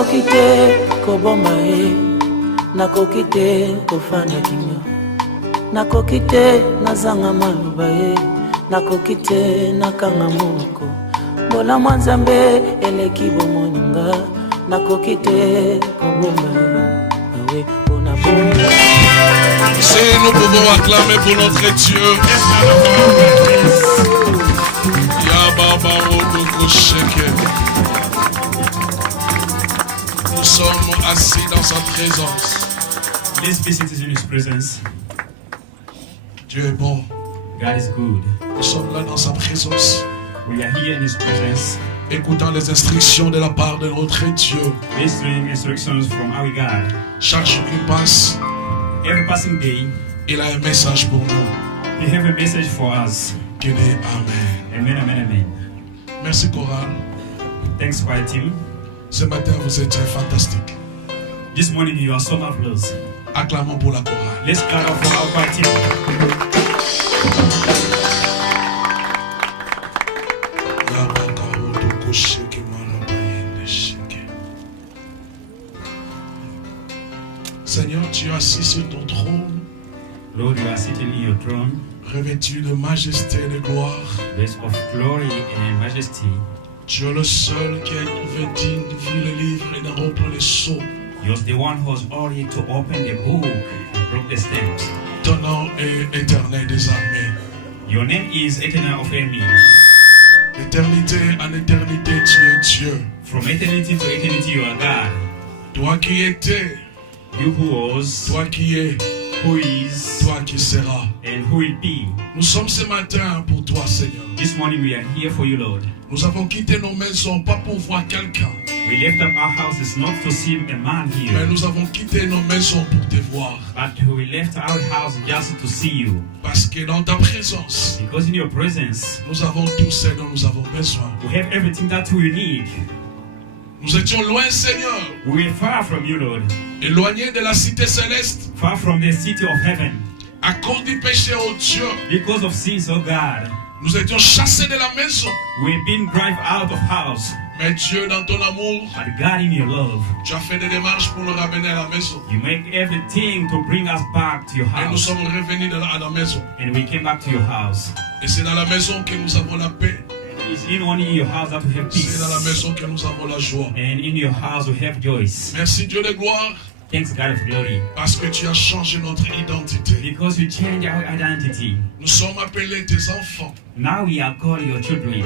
nakoki te koboma ye, nakoki te kofanda kimia, nakoki te nazanga maloba ye, nakoki te nakanga moko, mbona mwa Nzambe eleki bomoninga, nakoki te koboma ye, awe pona bomba. Si nous pouvons acclamer pour notre Dieu. Nous sommes assis dans sa présence. Let's be seated in His presence. Dieu est bon. God is good. Nous sommes là dans sa présence. We are here in His presence. Écoutant les instructions de la part de notre Dieu. Listening instructions from our God. Chaque jour qui passe, every passing day, il a un message pour nous. He have a message for us. Qu'il dit Amen. Amen, amen, amen. Merci chorale. Thanks choir team. Ce matin vous êtes fantastique. This morning you are so marvelous. Acclamons pour la chorale. Let's clap for our choir team. Seigneur, tu es assis sur ton trône. Lord, you are sitting in your throne. Revêtu de majesté et de gloire. Place of glory and majesty. Tu es le seul qui a trouvé digne d'ouvrir le livre et de rompre les sceaux. You are the one who was worthy to open the book and broke the stamps. Ton nom est éternel des armées. Your name is Eternal of Armies. D'éternité en éternité, tu es Dieu. From eternity to eternity, you are God. Toi qui étais, you who was, toi qui es, who is, toi qui seras, and who will be. Nous sommes ce matin pour toi, Seigneur. This morning we are here for you, Lord. Nous avons quitté nos maisons pas pour voir quelqu'un. We left up our houses not to see a man here. Mais nous avons quitté nos maisons pour te voir. But we left our house just to see you. Parce que dans ta présence, because in your presence, nous avons tout ce dont nous avons besoin. We have everything that we need. Nous étions loin, Seigneur. We are far from you, Lord. Éloignés de la cité céleste. Far from the city of heaven. À cause du péché, oh Dieu. Because of sins, oh God. Nous étions chassés de la maison. We've been driven out of house. Mais Dieu, dans ton amour, but God in your love, tu as fait des démarches pour nous ramener à la maison. You make everything to bring us back to your house. Et nous sommes revenus à la maison. And we came back to your house. Et c'est dans la maison que nous avons la paix. It's in only your house that we have peace. C'est dans la maison que nous avons la joie. And in your house we have joy. Merci Dieu de gloire. Thanks God of glory. Parce que tu as changé notre identité. Because you changed our identity. Nous sommes appelés tes enfants. Now we are called your children.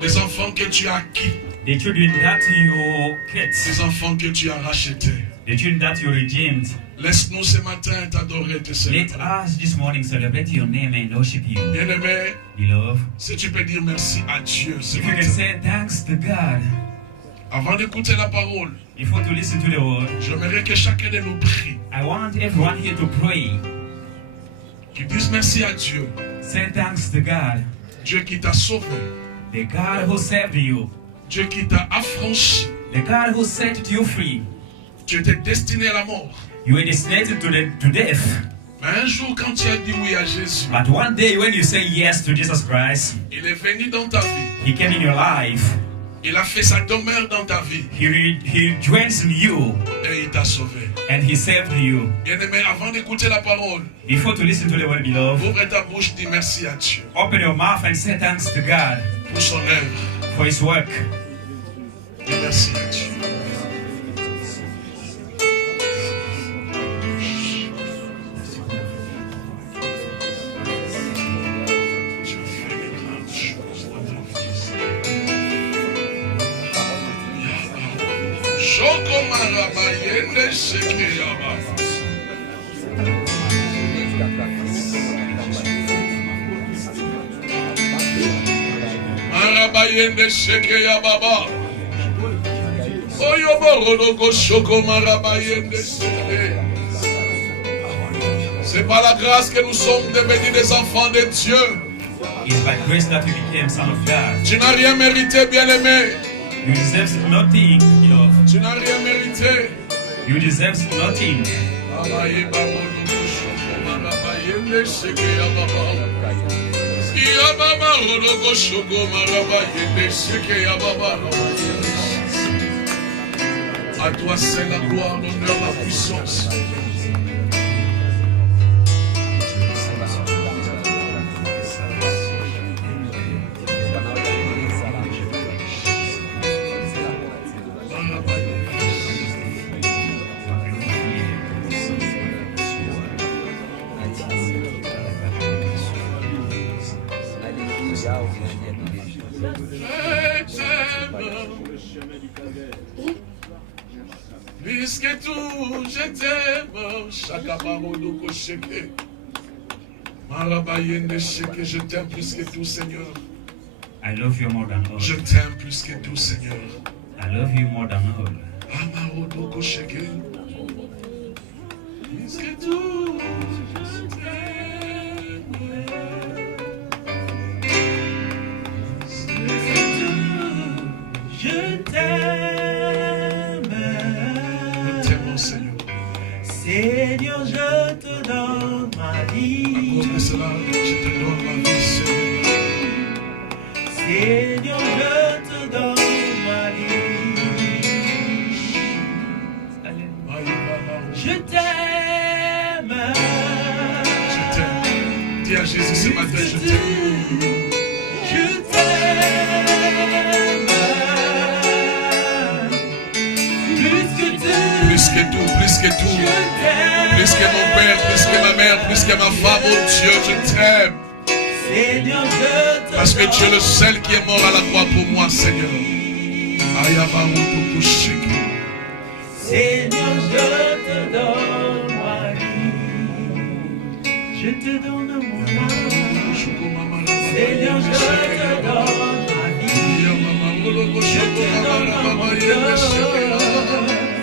Des enfants que tu as acquis. The children that you get. Des enfants que tu as rachetés. The children that you redeemed. Laisse-nous ce matin t'adorer, te célébrer. Let us this morning celebrate your name and worship you. Bien-aimé, beloved, si tu peux dire merci à Dieu ce if matin. you can say thanks to God. Avant d'écouter la parole, before to listen to the word, j'aimerais que chacun de nous prie. I want everyone here to pray. Qui dise merci à Dieu. Say thanks to God. Dieu qui t'a sauvé. The God who saved you. Dieu qui t'a affranchi. The God who set you free. Tu étais destiné à la mort. You were destined to death. Mais un jour, quand tu as dit oui à Jésus, but one day when you say yes to Jesus Christ, il est venu dans ta vie. He came in your life. Il a fait sa demeure dans ta vie. He dwells in you. Et il t'a sauvé. And He saved you. Bien-aimé, avant d'écouter la parole, before to listen to the word, beloved, ouvre ta bouche, dis merci à Dieu. Open your mouth and say thanks to God pour son œuvre, for His work. Dis merci à Dieu. Marabayende sheke ya baba. Oyo borodo ko shoko marabayende sheke. C'est par la grâce que nous sommes devenus des enfants de Dieu. It's by grace that we became son of God. Tu n'as rien mérité, bien-aimé. You deserve nothing, beloved. Tu n'as rien mérité. You deserve nothing. À toi c'est la gloire, l'honneur, la puissance. Plus que tout, je t'aime. Chakabarodoko sheke. Marabayende sheke, je t'aime plus que tout, Seigneur. I love you more than all. Je t'aime plus que tout, Seigneur. I love you more than all. Amarodoko sheke. Plus que tout, je t'aime. Je t'aime. Nous t'aimons, Seigneur. Seigneur, je te donne ma vie. À cause de cela, je te donne ma vie, Seigneur. Seigneur, je te donne ma vie. Je t'aime. Je t'aime. Dis à Jésus ce matin, je t'aime. Je t'aime. Plus que tout, plus que tout. Plus que mon père, plus que ma mère, plus que ma femme, oh Dieu, je t'aime. Seigneur, je te Parce que tu es le seul qui est mort à la croix pour moi, Seigneur. Ayabaroto sheke. Seigneur, je te donne ma vie. Je te donne mon âme. Seigneur, je te donne ma vie. Je te donne mon cœur.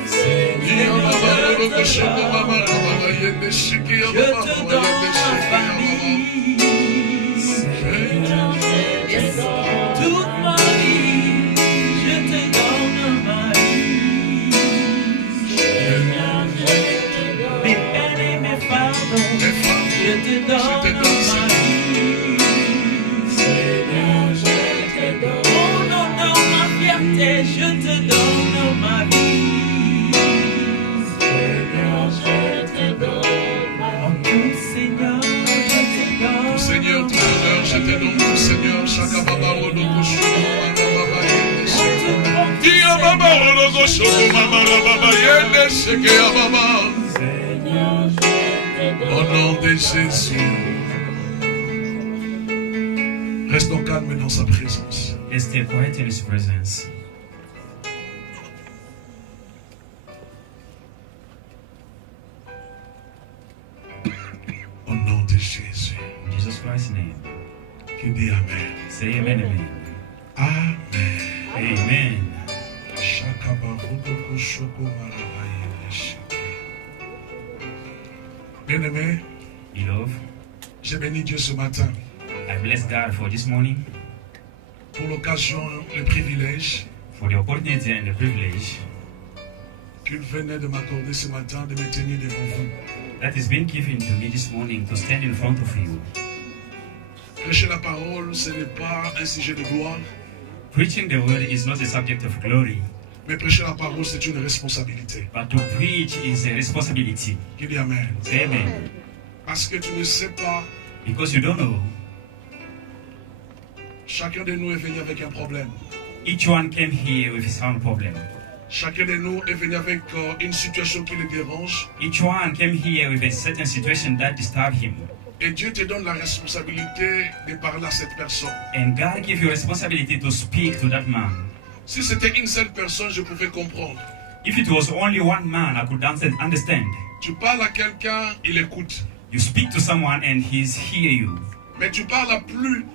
Seigneur, je te donne ma famille. Toute ma vie, je te donne ma vie. Mes peines et mes fardeaux, je te donne ma vie. Mon honneur, ma fierté, je te donne ma vie. Seigneur, tout l'honneur, je te donne tout, Seigneur. Chakababa rodoko shoko mama yende. Dia baba rodoko shoko mama yende sheke ababa. Au nom de Jésus. Restons calmes dans sa présence. Let's stay quiet in His presence. Au nom de Jésus. In Jesus Christ's name. Qui dit Amen. Say amen, amen. Amen. Amen. Shakaba rodoko shoko mama yende sheke. Bien-aimé, Beloved, j'ai béni Dieu ce matin I bless God for this morning, pour l'occasion, le privilège for the opportunity and the privilege qu'il venait de m'accorder ce matin de me tenir devant vous. that has been given to me this morning to stand in front of you. Prêcher la parole, ce n'est pas un sujet de gloire, Preaching the word is not a subject of glory, mais prêcher la parole, c'est une responsabilité. but to preach is a responsibility. Qui dit Amen. Say amen. Parce que tu ne sais pas, Because you don't know, chacun de nous est venu avec un problème. each one came here with his own problem. Chacun de nous est venu avec une situation qui le dérange. Each one came here with a certain situation that disturbed him. Et Dieu te donne la responsabilité de parler à cette personne. And God gave you a responsibility to speak to that man. Si c'était une seule personne, je pouvais comprendre. If it was only one man, I could understand. Tu parles à quelqu'un, il écoute. You speak to someone and he's hear you. Mais tu parles à plus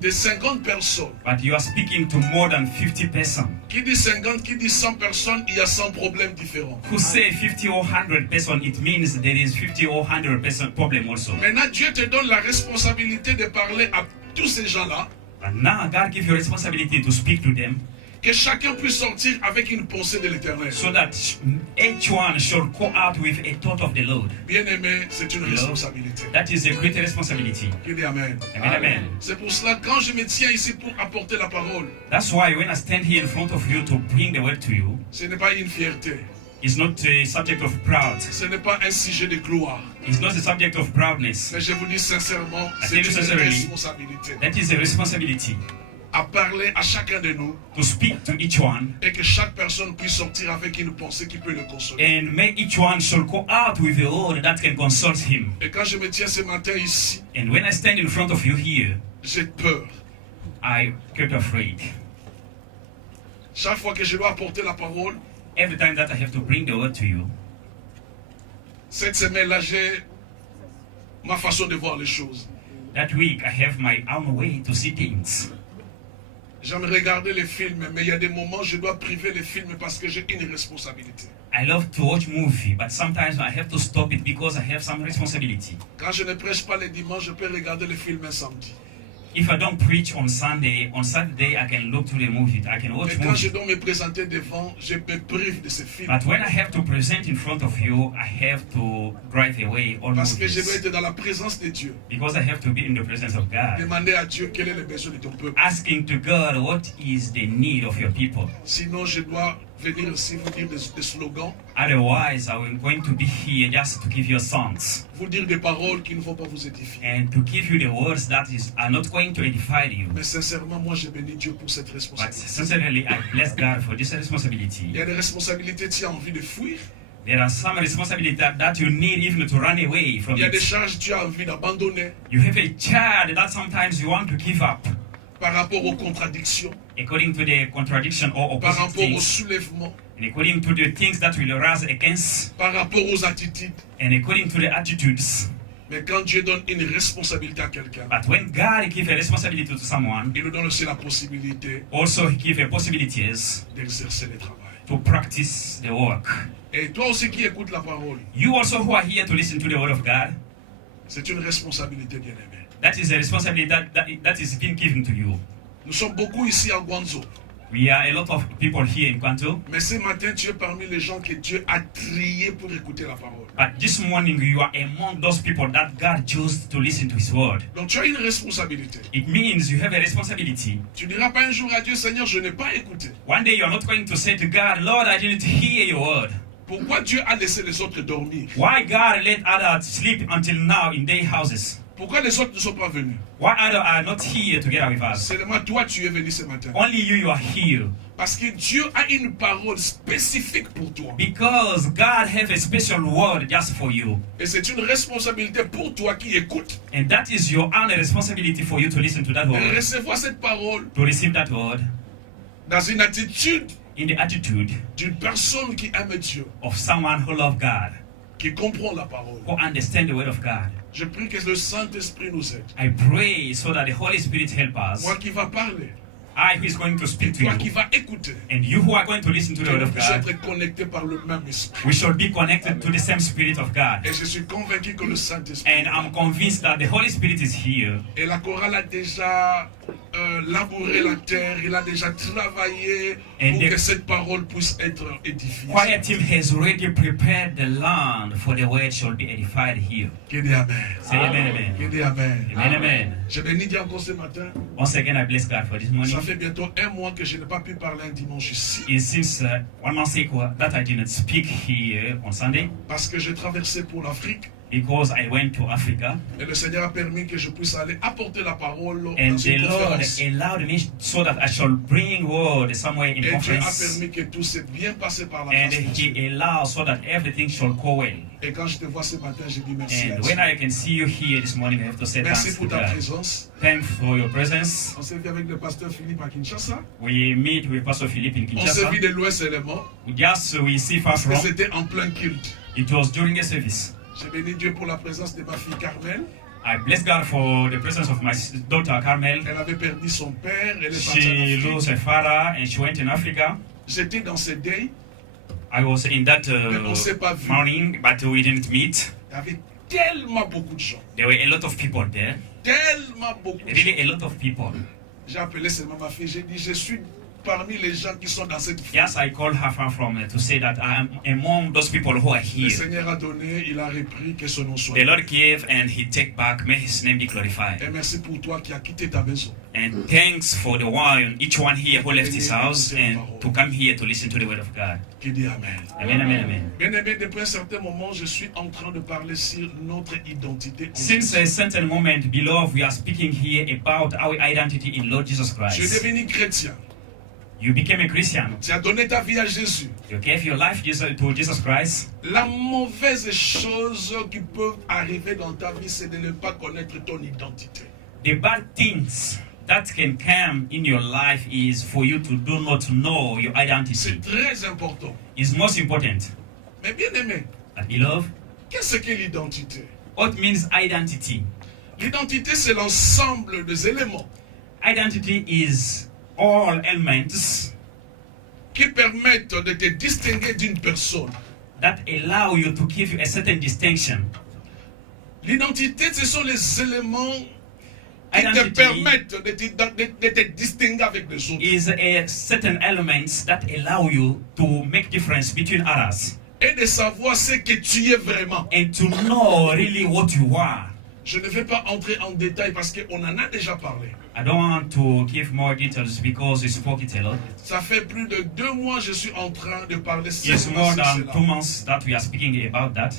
de 50 personnes. But you are speaking to more than 50 persons. Qui dit 50, qui dit 100 personnes, il y a 100 problèmes différents. Who say 50 or 100 persons, it means there is 50 or 100 person problem also. Maintenant, Dieu te donne la responsabilité de parler à tous ces gens-là. But now God gives you responsibility to speak to them. Que chacun puisse sortir avec une pensée de l'Éternel. So that each one should go out with a thought of the Lord. Bien-aimé, c'est une responsabilité. That is a great responsibility. Qui dit Amen. Amen, amen. C'est pour cela, quand je me tiens ici pour apporter la parole, That's why when I stand here in front of you to bring the word to you, ce n'est pas une fierté. it's not a subject of pride. Ce n'est pas un sujet de gloire. It's not a subject of proudness. Mais je vous dis sincèrement, I c'est tell you une sincerely, responsabilité. That is a responsibility À parler à chacun de nous to speak to each one et que chaque personne puisse sortir avec une pensée qui peut le consoler. and make each one should go out with a word that can console him. Et quand je me tiens ce matin ici, And when I stand in front of you here, j'ai peur. I get afraid. Chaque fois que je dois apporter la parole, Every time that I have to bring the word to you, cette semaine-là, j'ai ma façon de voir les choses. that week I have my own way to see things. J'aime regarder les films, mais il y a des moments où je dois priver les films parce que j'ai une responsabilité. I love to watch movie, but sometimes I have to stop it because I have some responsibility. Quand je ne prêche pas les dimanches, je peux regarder les films un samedi. If I don't preach on Saturday I can look to the movie, I can watch Et quand je movie. dois me présenter devant, je me prive de ces films. But when I have to present in front of you, I have to drive away all Parce que je dois movies être dans la présence de Dieu. because I have to be in the presence of God. Demander à Dieu quel est le besoin de ton peuple. Asking to God what is the need of your people. Sinon, je dois venir aussi vous dire des slogans, Otherwise, I'm going to be here just to give you songs vous dire des paroles qui ne vont pas vous édifier. and to give you the words that are not going to edify you. Mais sincèrement, moi, je bénis Dieu pour cette But responsabilité. sincerely, I bless God for this Il responsibility. y a des responsabilités, tu as envie de fuir. There are some responsibilities that you need even to run away from Il y a des it. charges, tu as envie d'abandonner You have a child that sometimes you want to give up par rapport aux contradictions, according to the contradiction or par opposite rapport au things, soulèvement, and according to the things that will rise against, par rapport aux attitudes. and according to the attitudes. Mais quand Dieu donne une responsabilité à quelqu'un, But when God gives a responsibility to someone, il nous donne aussi la possibilité also He gives a possibilities d'exercer le travail. to practice the work. Et toi aussi qui écoutes la parole, You also who are here to listen to the word of God, c'est une responsabilité bien aimée. that is a responsibility that is being given to you. Nous sommes beaucoup ici à Guangzhou. We are a lot of people here in Kwanto, Mais ce matin, tu es parmi les gens que Dieu a triés pour écouter la parole. but this morning you are among those people that God chose to listen to His word. Donc tu as une responsabilité. It means you have a responsibility. Tu ne diras pas un jour à Dieu, Seigneur, je n'ai pas écouté. One day you are not going to say to God, Lord, I didn't hear your word. Pourquoi Dieu a laissé les autres dormir? Why God let others sleep until now in their houses? Pourquoi les autres ne sont pas venus? Why others are not here together with us? Seulement toi, tu es venu ce matin. Only you are here. Parce que Dieu a une parole spécifique pour toi. Because God have a special word just for you. Et c'est une responsabilité pour toi qui écoutes. And that is your own responsibility for you to listen to that De word. recevoir cette parole To receive that word dans une attitude in the attitude d'une personne qui aime Dieu, of someone who loves God, qui comprend la parole. who understands the word of God. Je prie que le Saint-Esprit nous aide. I pray so that the Holy Spirit help us. Moi qui va parler, I who is going to speak to toi qui you, va écouter, and you who are going to listen to the que word nous of puissions God, être connectés par le même esprit. we should be connected to the same Spirit of God. Et je suis convaincu que le Saint-Esprit And I'm convinced that the Holy Spirit is here. et la chorale a déjà labouré la terre, il a déjà travaillé And pour the- que cette parole puisse être édifiée. Choir team has already prepared the land for the word shall be edified here. Qui dit Amen. Say amen, Qui amen. dit Amen. Amen, amen. Je bénis Dieu encore ce matin. Once again, I bless God for this Ça morning. fait bientôt un mois que je n'ai pas pu parler un dimanche ici. It seems 1 month ago that I didn't speak here on Sunday Parce que j'ai traversé pour l'Afrique. because I went to Africa Et le Seigneur a permis que je puisse aller apporter la parole dans and the une Lord conférence. allowed me so that I shall bring word somewhere in Et Dieu a conference, permis que tout s'est bien passé par la and grâce de Dieu. He allowed so that everything shall go well. Et quand je te vois ce matin, je dis merci. à And Dieu. when I can see you here this morning, I have to say Merci thanks to pour ta God. présence. Thanks for your presence. On s'est vu avec le pasteur Philippe à Kinshasa. We meet with Pastor Philip in On s'est Kinshasa. vu de loin seulement. Just we see far Parce que from. c'était en plein culte. It was during a service. J'ai béni Dieu pour la présence de ma fille Carmel. I bless God for the presence of my daughter Carmel. Elle avait perdu son père. Elle est partie She en lost Afrique. her father and she went in Africa. J'étais dans ce deuil. I was in that Mais on s'est pas vu. morning, but we didn't meet. Il y avait tellement beaucoup de gens. There were a lot of people there. Tellement beaucoup de gens. Really, a lot of people. J'ai appelé seulement ma fille. J'ai dit, je suis parmi les gens qui sont dans cette foule. Yes, I call her from to say that I am among those people who are Le here. Seigneur a donné, il a repris, que son nom soit. The Lord gave and He take back. May His name be glorified. Et merci pour toi qui as quitté ta maison. And thanks for the one, each one here who left his house and to come here to listen to the word of God. Qui dit Amen. Amen, amen, amen. Bien aimé, depuis un certain moment, je suis en train de parler sur notre identité en Since Jésus. a certain moment, beloved, we are speaking here about our identity in Lord Jesus Tu es Christ. devenu chrétien. You became a Christian. Tu as donné ta vie à Jésus. You gave your life to Jesus Christ. La mauvaise chose qui peut arriver dans ta vie, c'est de ne pas connaître ton identité. The bad things that can come in your life is for you to do not know your identity. C'est très important. It's most important. Mais bien aimé, But beloved, qu'est-ce qu'est l'identité? what means identity? L'identité, c'est l'ensemble des éléments Identity is all elements qui permettent de te distinguer d'une personne. that allow you to give you a certain distinction. L'identité, ce sont les éléments qui te Identity permettent de te distinguer avec les autres. is a certain elements that allow you to make difference between others Et de savoir ce que tu es vraiment. and to know really what you are. Je ne vais pas entrer en détail parce qu'on en a déjà parlé. I don't want to give more details because we spoke it a lot. Ça fait plus de 2 mois que je suis en train de parler It's more sur than cela. 2 months that we are speaking about that.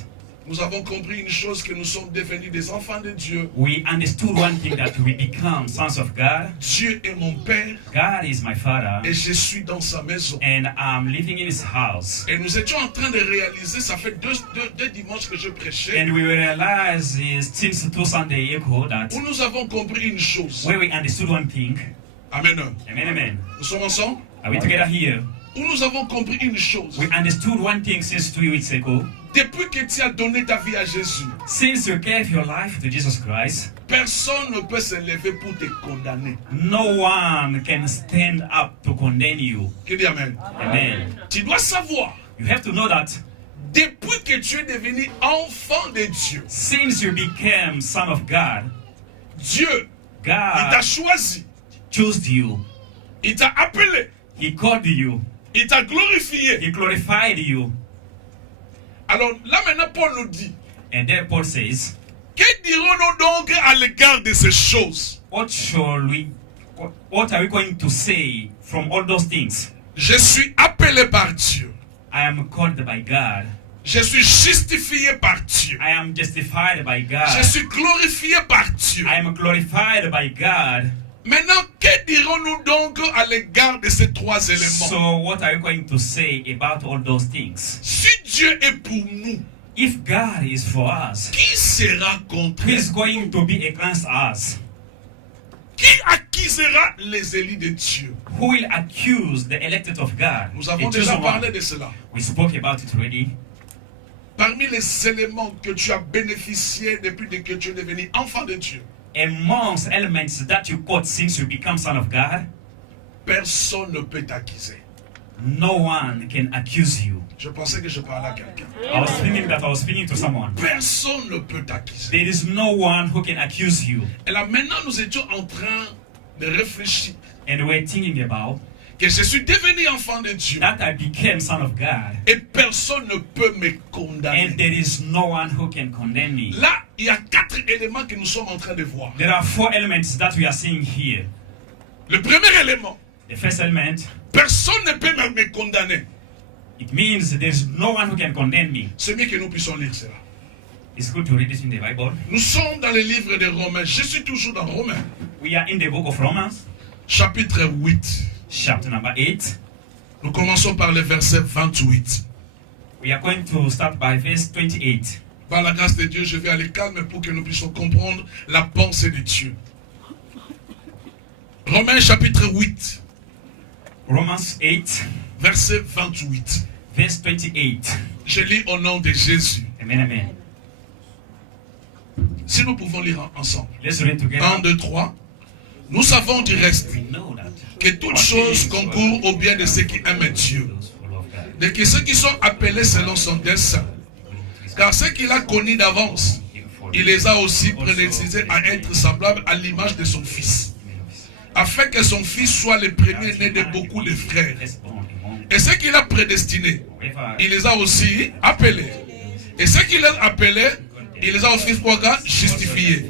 Nous avons compris une chose, que nous sommes devenus des enfants de Dieu. We understood one thing, that we become sons of God. Dieu est mon Père God is my Father et je suis dans sa maison. and I'm living in His house. Et nous étions en train de réaliser, ça fait deux dimanches que je prêchais, And we realized since 2 Sunday ago that où nous avons compris une chose. where we understood one thing. Amen. Amen, amen. Nous sommes ensemble? Are we together here? Où nous avons compris une chose. We understood one thing since 2 weeks ago. Depuis que tu as donné ta vie à Jésus, Since you gave your life to Jesus Christ, personne ne peut se lever pour te condamner. no one can stand up to condemn you. Qui dit Amen? Amen. Tu dois savoir, You have to know that depuis que tu es devenu enfant de Dieu, since you became son of God, Dieu, il t'a God choisi, chose you. il t'a appelé, He called you. il t'a glorifié. He glorified you. Alors là maintenant, Paul nous dit, And there Paul says, que dirons-nous donc à l'égard de ces choses? what are we going to say from all those things? Je suis appelé par Dieu. I am called by God. Je suis justifié par Dieu. I am justified by Je God. suis glorifié par Dieu. I am glorified by God. Maintenant, que dirons-nous donc à l'égard de ces 3 éléments? So what are you going to say about all those things? Si Dieu est pour nous, If God is for us, qui sera contre who is nous? going to be against us? Qui accusera les élus de Dieu? Who will accuse the elected of God? Nous avons The déjà chosen parlé one? de cela. We spoke about it already. Parmi les éléments que tu as bénéficiés depuis que tu es devenu enfant de Dieu, Amongst elements that you got since you become son of God, personne ne peut t'accuser. no one can accuse you. Je pensais que je parlais à quelqu'un. I was thinking that I was speaking to someone. Personne ne peut t'accuser. There is no one who can accuse you. Et là maintenant, nous étions en train de réfléchir And we're thinking about que je suis devenu enfant de Dieu that I became son of God. et personne ne peut me And condamner. there is no one who can condemn me. Là, il y a 4 éléments que nous sommes en train de voir. There are 4 elements that we are seeing here. Le premier élément, The first element, personne ne peut me condamner. it means there is no one who can condemn me. C'est mieux que nous puissions lire cela. It's good to read it in the Bible. Nous sommes dans le livre de Romains. Je suis toujours dans Romains. We are in the book of Romans, Chapitre 8. chapter number 8. Nous commençons par le verset 28. We are going to start by verse 28. Par la grâce de Dieu, je vais aller calme pour que nous puissions comprendre la pensée de Dieu. Romains chapitre 8, Romans 8, verset 28. verse 28. Je lis au nom de Jésus. Amen, amen. Si nous pouvons lire ensemble. Let's read 1, together. 2, 3. Nous savons du reste We know that que toutes choses concourent au bien de ceux qui aiment Dieu, those who love God, de ceux qui sont appelés selon son dessein. Car ceux qu'il a connus d'avance, il les a aussi prédestinés à être semblables à l'image de son Fils, afin que son fils soit le premier-né de beaucoup de frères. Et ce qu'il a prédestiné, il les a aussi appelés. Et ce qu'il a appelés, il les a aussi justifiés.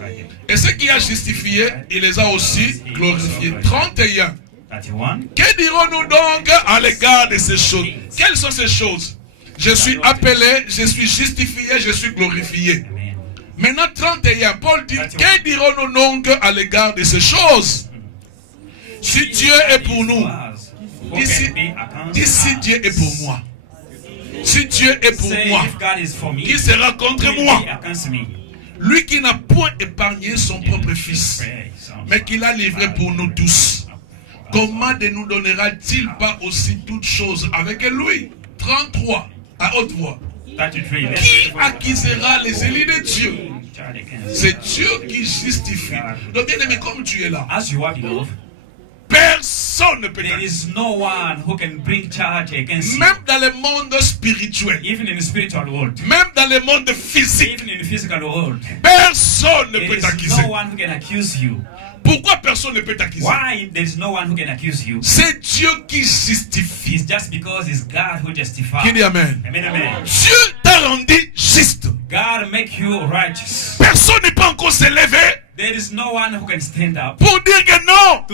Et ce qu'il a justifié, il les a aussi glorifiés. 31. Que dirons-nous donc à l'égard de ces choses? Quelles sont ces choses? Je suis appelé, je suis justifié, je suis glorifié. Maintenant 31, Paul dit, que dirons-nous donc à l'égard de ces choses? Si Dieu est pour nous, dis si Dieu est pour moi. Si Dieu est pour moi, qui sera contre moi? Lui qui n'a point épargné son propre fils, mais qui l'a livré pour nous tous. Comment ne nous donnera-t-il pas aussi toutes choses avec lui? 33, à haute voix. Qui accusera les élus de Dieu? C'est Dieu qui justifie. Donc bien aimé, comme tu es là, personne ne peut t'accuser. Même dans le monde spirituel, même dans le monde physique, personne ne peut t'accuser. Pourquoi personne ne peut t'accuser? C'est Dieu qui justifie. Qui dit Amen? Dieu t'a rendu juste. Personne n'est pas encore se lever pour dire que non,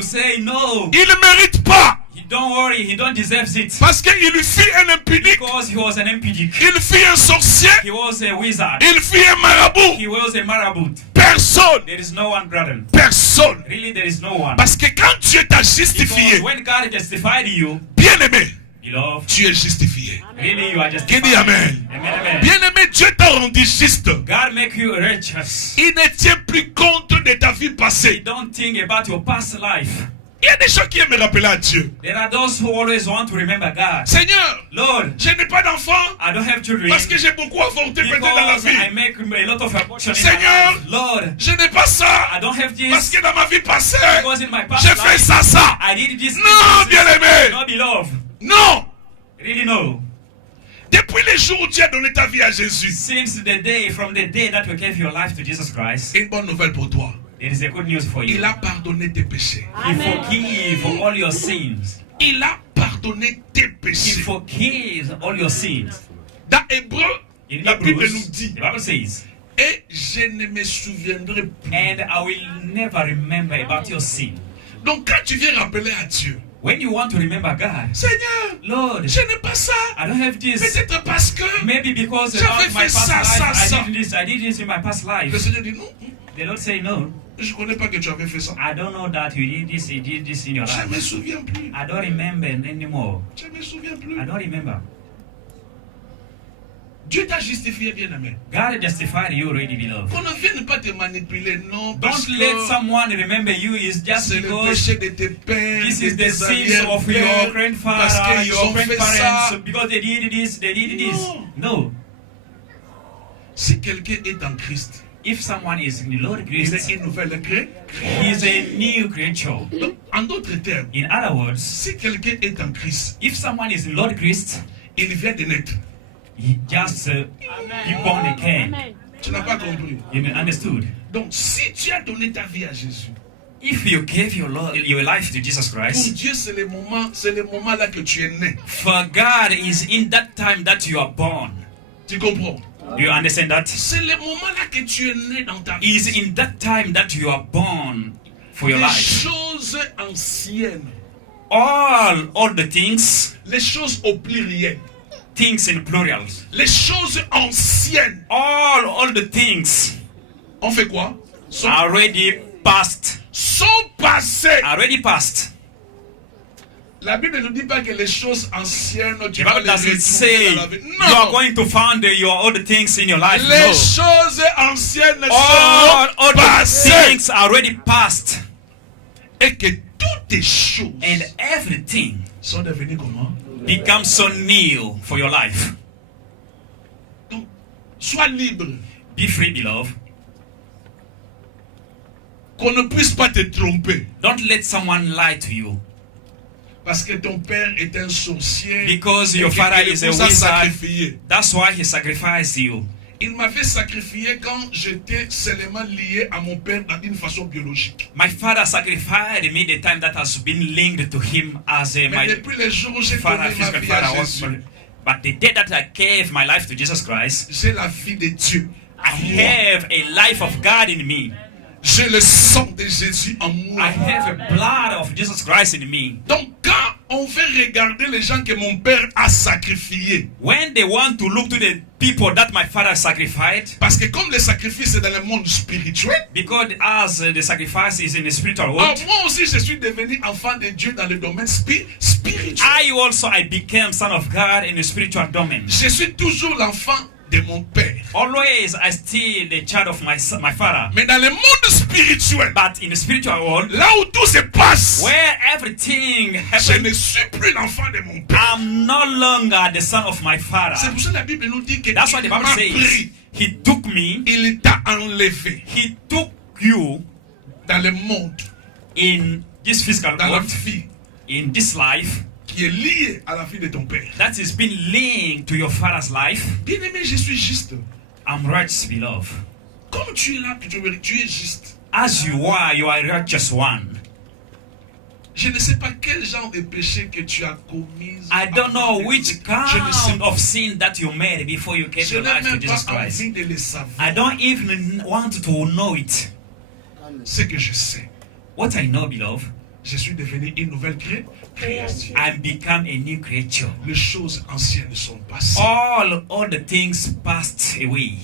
il ne mérite pas. Don't worry, he don't deserve it. Parce qu'il fut un impudique. Because he was an impudique. Il fut un sorcier. He was a wizard. Il fut un marabout. He was a marabout. Personne. There is no one, brother. Personne. Really, there is no one. Parce que quand Dieu t'a justifié, because when God justified you, bien aimé, beloved, tu es justifié. Really, you are justified. Qui dit Amen? Amen. Bien aimé, Dieu t'a rendu juste. God make you righteous. Il ne tient plus compte de ta vie passée. He don't think about your past life. Il y a des gens qui aiment me rappeler à Dieu. There are those who always want to remember God. Seigneur, Lord, je n'ai pas d'enfant. I don't have children. Parce que j'ai beaucoup avorté peut-être dans la Because vie. I make a lot of abortion in Seigneur, my life. Lord, je n'ai pas ça. I don't have this. Parce que dans ma vie passée, Because in my past j'ai life, fait ça. I did this. Non, bien-aimé. Not beloved. Non. Really no. Depuis le jour où tu as donné ta vie à Jésus, Since the day, from the day that you gave your life to Jesus Christ, une bonne nouvelle pour toi. there is a good news for you. Il a pardonné tes péchés. He forgive for all your sins. Il a pardonné tes He péchés. forgives all your sins. Dans Hébreu, In la Bible Hebrews, nous dit, the Bible says, et je ne me souviendrai plus. and I will never remember about your sin. Donc quand tu viens rappeler à Dieu, When you want to remember God, Seigneur, Lord, je n'ai pas ça. I don't have this. Peut-être parce que Maybe because J'avais about my fait past ça, life, ça. I did this in my past le life. Seigneur dit non. The Lord say no. Je ne connais pas que tu avais fait ça. I don't know that you did this in your Je ne me life. souviens plus. I don't remember anymore. Je ne me souviens plus. I don't remember. Dieu t'a justifié, bien-aimé. God justified you already, beloved. Qu'on ne vienne pas te manipuler, non. Parce Don't let que someone remember you is just c'est le because péché de tes pères, this de is the tes sins of your arrière-pères, parce grandfather, qu'ils your ont fait grandparents, ça. because they did this, they did this. No. No. Si quelqu'un est en Christ, If someone is in the Lord il Christ, est une nouvelle création. he is a new creature. Donc, en d'autres termes, In other words, si quelqu'un est en Christ, if someone is in Lord Christ, il vient de naître. he just be born again. Tu n'as pas compris. You understood? Donc, si tu as donné ta vie à Jésus, If you gave your life to Jesus pour Christ, Dieu, c'est le moment là que tu es né. for God is in that time that you are born. Tu comprends? Do you understand that? C'est le moment là que tu es né dans ta vie. Is in that time that you are born for your Les life. choses anciennes, All the things, les choses au pluriel, things in plural. les choses anciennes, All the things on fait quoi? Sont already passed. passées. Already passed. La Bible ne nous dit pas que les choses anciennes, tu The vas Bible les doesn't retrouver say dans la vie. you are Non. going to find your old things in your life. Les No. choses anciennes All sont the passées. things are already passed. Et que toutes les choses And everything sont devenues comment? becomes so new for your life. Donc, sois libre. Be free, beloved. Qu'on ne puisse pas te tromper. Don't let someone lie to you. Parce que ton père est un sorcier. Because et your que father il is a vous a wizard. sacrifié. That's why he sacrificed you. Il m'avait sacrifié quand j'étais seulement lié à mon père d'une façon biologique. My father sacrificed me the time that has been linked to him as Mais my depuis le jour où j'ai father, donné ma physical vie father à also. Jésus, But the day that I gave my life to Jesus Christ, j'ai la vie de Dieu I en moi. have a life of God in me. J'ai le sang de Jésus en moi. I have a blood of Jesus Christ in me. Donc quand on veut regarder les gens que mon père a sacrifiés, When they want to look to the people that my father sacrificed, parce que comme le sacrifice est dans le monde spirituel, because as the sacrifice is in the spiritual moi world, aussi je suis devenu enfant de Dieu dans le domaine spirituel. I became son of God in the spiritual domain. Je suis toujours l'enfant de mon père. Always I still the child of my father. Mais dans le monde spirituel, But in the spiritual world, là où tout se passe, where everything je happens, ne suis plus l'enfant de mon père. I'm no longer the son of my father. C'est pour ça que la Bible nous dit que That's why the il Bible m'a says, pris, he took me, il t'a enlevé he took you dans le monde, in this physical dans la world, vie in this life, qui est liée à la vie de ton père. that is been linked to your father's life. Bien-aimé, je suis juste. I'm righteous, beloved. Comme tu es là, tu es juste. As you are a righteous one. Je ne sais pas quel genre de péché que tu as commis. I don't know which Je ne sais kind pas. of sin that you made before you gave Je your n'ai life to même Jesus pas Christ. envie de le savoir. I don't even want to know it. Ce que je sais, What I know, beloved, je suis devenu une nouvelle créature. I become a new creature. Les choses anciennes sont passées. All the things passed away.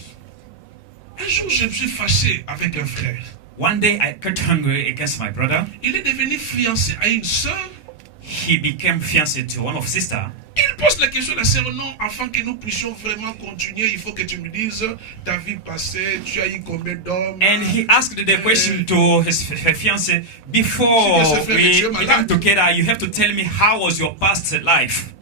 Un jour, je me suis fâché avec un frère. One day I got hungry against my brother. Il est devenu fiancé à une sœur. He became fiancé to one of sister. Il pose la question à la sœur, non, afin que nous puissions vraiment continuer, il faut que tu me dises ta vie passée, tu as eu combien d'hommes. And he asked the question to her fiancé, before we become together, you have to tell me how was your past life.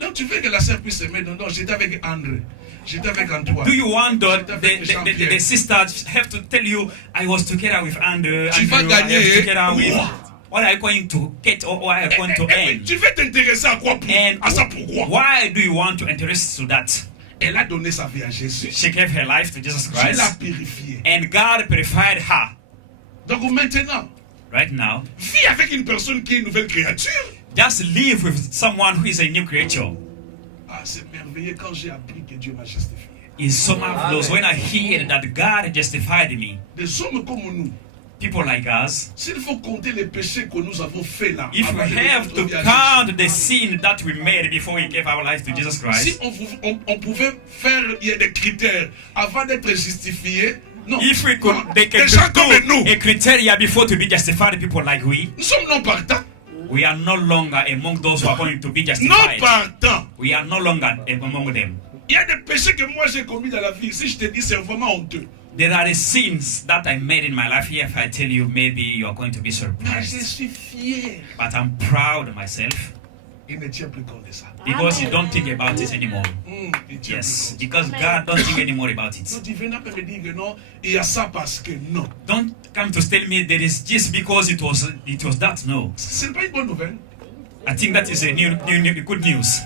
Donc tu veux que la sœur puisse se mettre, non, j'étais avec André, j'étais avec Antoine. Do you want j'étais avec the Jean-Pierre. sisters have to tell you, I was together with Andrew, Tu vas I was gagner. together with, what are you going to get or what are you going to Et puis, end? tu veux t'intéresser à quoi pour, And à ça pourquoi? why do you want to interest to that? Elle a donné sa vie à Jésus. She gave her life to Jesus Dieu l'a Christ, purifiée. and God purified her. Donc maintenant, Right now, vis avec une personne qui est une nouvelle créature. just live with someone who is a new creature. Ah, c'est merveilleux quand j'ai appris que Dieu m'a justifié. It's so marvelous when I hear that God justified me. Des hommes comme nous, People like us, s'il faut compter les péchés que nous avons faits là, if avant we de have notre to vie à count the sin that we made before we gave our life to Jesus Jésus, si Christ, on pouvait faire, il y a des critères avant d'être justifié. Non, if we non, could, they can des gens comme do nous, a criteria before to be justified, people like we, nous sommes non partants. we are no longer among those who are going to be Non justified. partants. We are no longer among them. Il y a des péchés que moi j'ai commis dans la vie. Si je te dis, c'est vraiment honteux. There are the sins that I made in my life. If I tell you, maybe you are going to be Mais je surprised. suis fier. But I'm proud of myself Il ne tient plus compte de ça. because you don't think about it anymore. Il tient Yes, plus compte. because God don't think anymore about it. Non, tu viens pas me dire que non, il y a ça parce que non. Don't come to tell me that it's just because it was that. No, Ce n'est pas une bonne nouvelle. I think that is a new good news.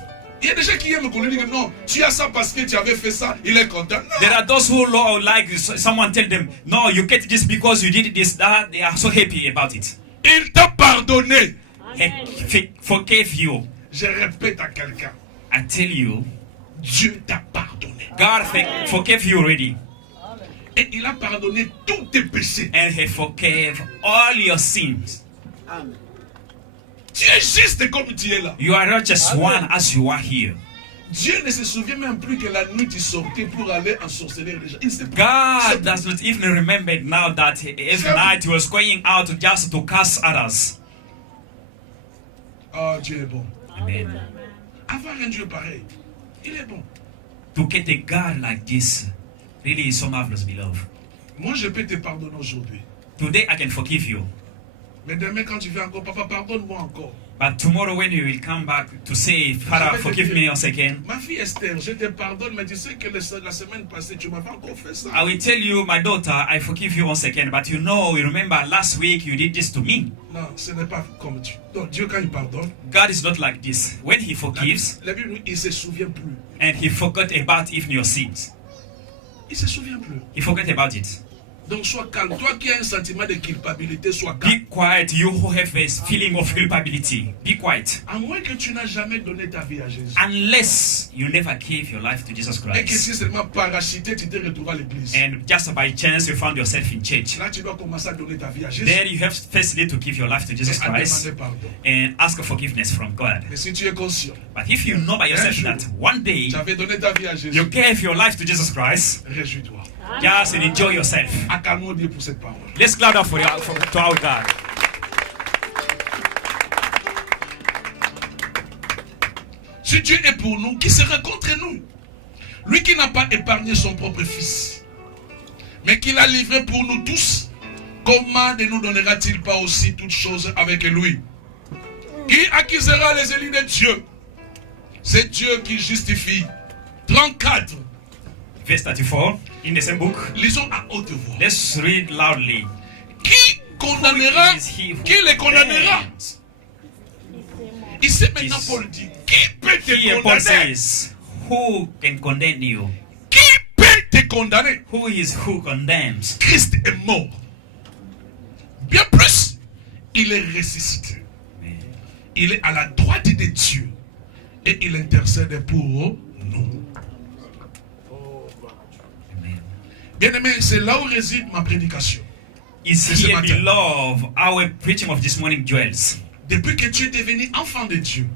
Il y a des gens qui aiment qu'on lui dise que non, tu as ça parce que tu avais fait ça, il est content. Non. There are those who like someone tell them, no, you get this because you did this, that. They are so happy about it. Il t'a pardonné. He forgave you. Je répète à quelqu'un, I tell you, Dieu t'a pardonné. God forgave you already. Et il a pardonné tous tes péchés. And he forgave all your sins. Tu es juste comme tu es là. You are not just one as you are here. Dieu ne se souvient même plus que la nuit tu sortais pour aller ensorceler les gens. Il ne sait pas. God does not even remember now that every night he was going out just to curse others. Oh, Dieu est bon. Amen. Avoir un Dieu pareil, il est bon. To get a God like this really is so marvelous, beloved. Moi, je peux te pardonner aujourd'hui. Today I can forgive you. Mais demain, quand tu viens encore, papa, pardonne-moi encore. But tomorrow when you will come back to say, Father, forgive me once again, Ma fille Esther, je te pardonne, mais tu sais que la semaine passée, tu m'avais encore fait ça. I will tell you, my daughter, I forgive you once again. But you remember last week you did this to me. Non, ce n'est pas comme Dieu. Donc, Dieu, quand il pardonne, God is not like this. When he forgives, la Bible, il ne se souvient plus. and he forgot about even your sins. Il ne se souvient plus. He forget about it. Donc sois calme. Toi qui as un sentiment de culpabilité, sois calme. Be quiet, you who have a feeling of culpability. Be quiet. À moins que tu n'as jamais donné ta vie à Jésus. Unless you never gave your life to Jesus Et que si Christ. seulement parachuté, tu t'es retrouvé à l'église. And just by chance you found yourself in church. Là, tu dois commencer à donner ta vie à Jésus. There you have firstly to give your life to Jesus Et à Christ demander pardon. and ask for forgiveness from God. Mais si tu es conscient, But if you know by yourself that one day tu avais donné ta vie à Jésus, you gave your life to Jesus Christ, réjouis-toi. just enjoy yourself. Acclamons Dieu pour cette parole. Let's clap up to our God. Si Dieu est pour nous, qui sera contre nous? Lui qui n'a pas épargné son propre fils, mais qui l'a livré pour nous tous, comment ne nous donnera-t-il pas aussi toutes choses avec lui? Qui accusera les élus de Dieu? C'est Dieu qui justifie. 34. Verse 34 in the same book. Lisons à haute voix. Let's read loudly. Qui condamnera? Who is he who Qui les condamnera? condemns? Ici maintenant Paul dit, qui peut te Here Paul condamner? says, who can condemn you? Qui peut te condamner? Who condemns? Christ est mort. Bien plus, il est ressuscité. Il est à la droite de Dieu. Et il intercède pour nous. Amen. Bien-aimé, c'est là où réside ma prédication. Is This here, matter. beloved, our preaching of this morning dwells. Depuis que tu es devenu enfant de Dieu,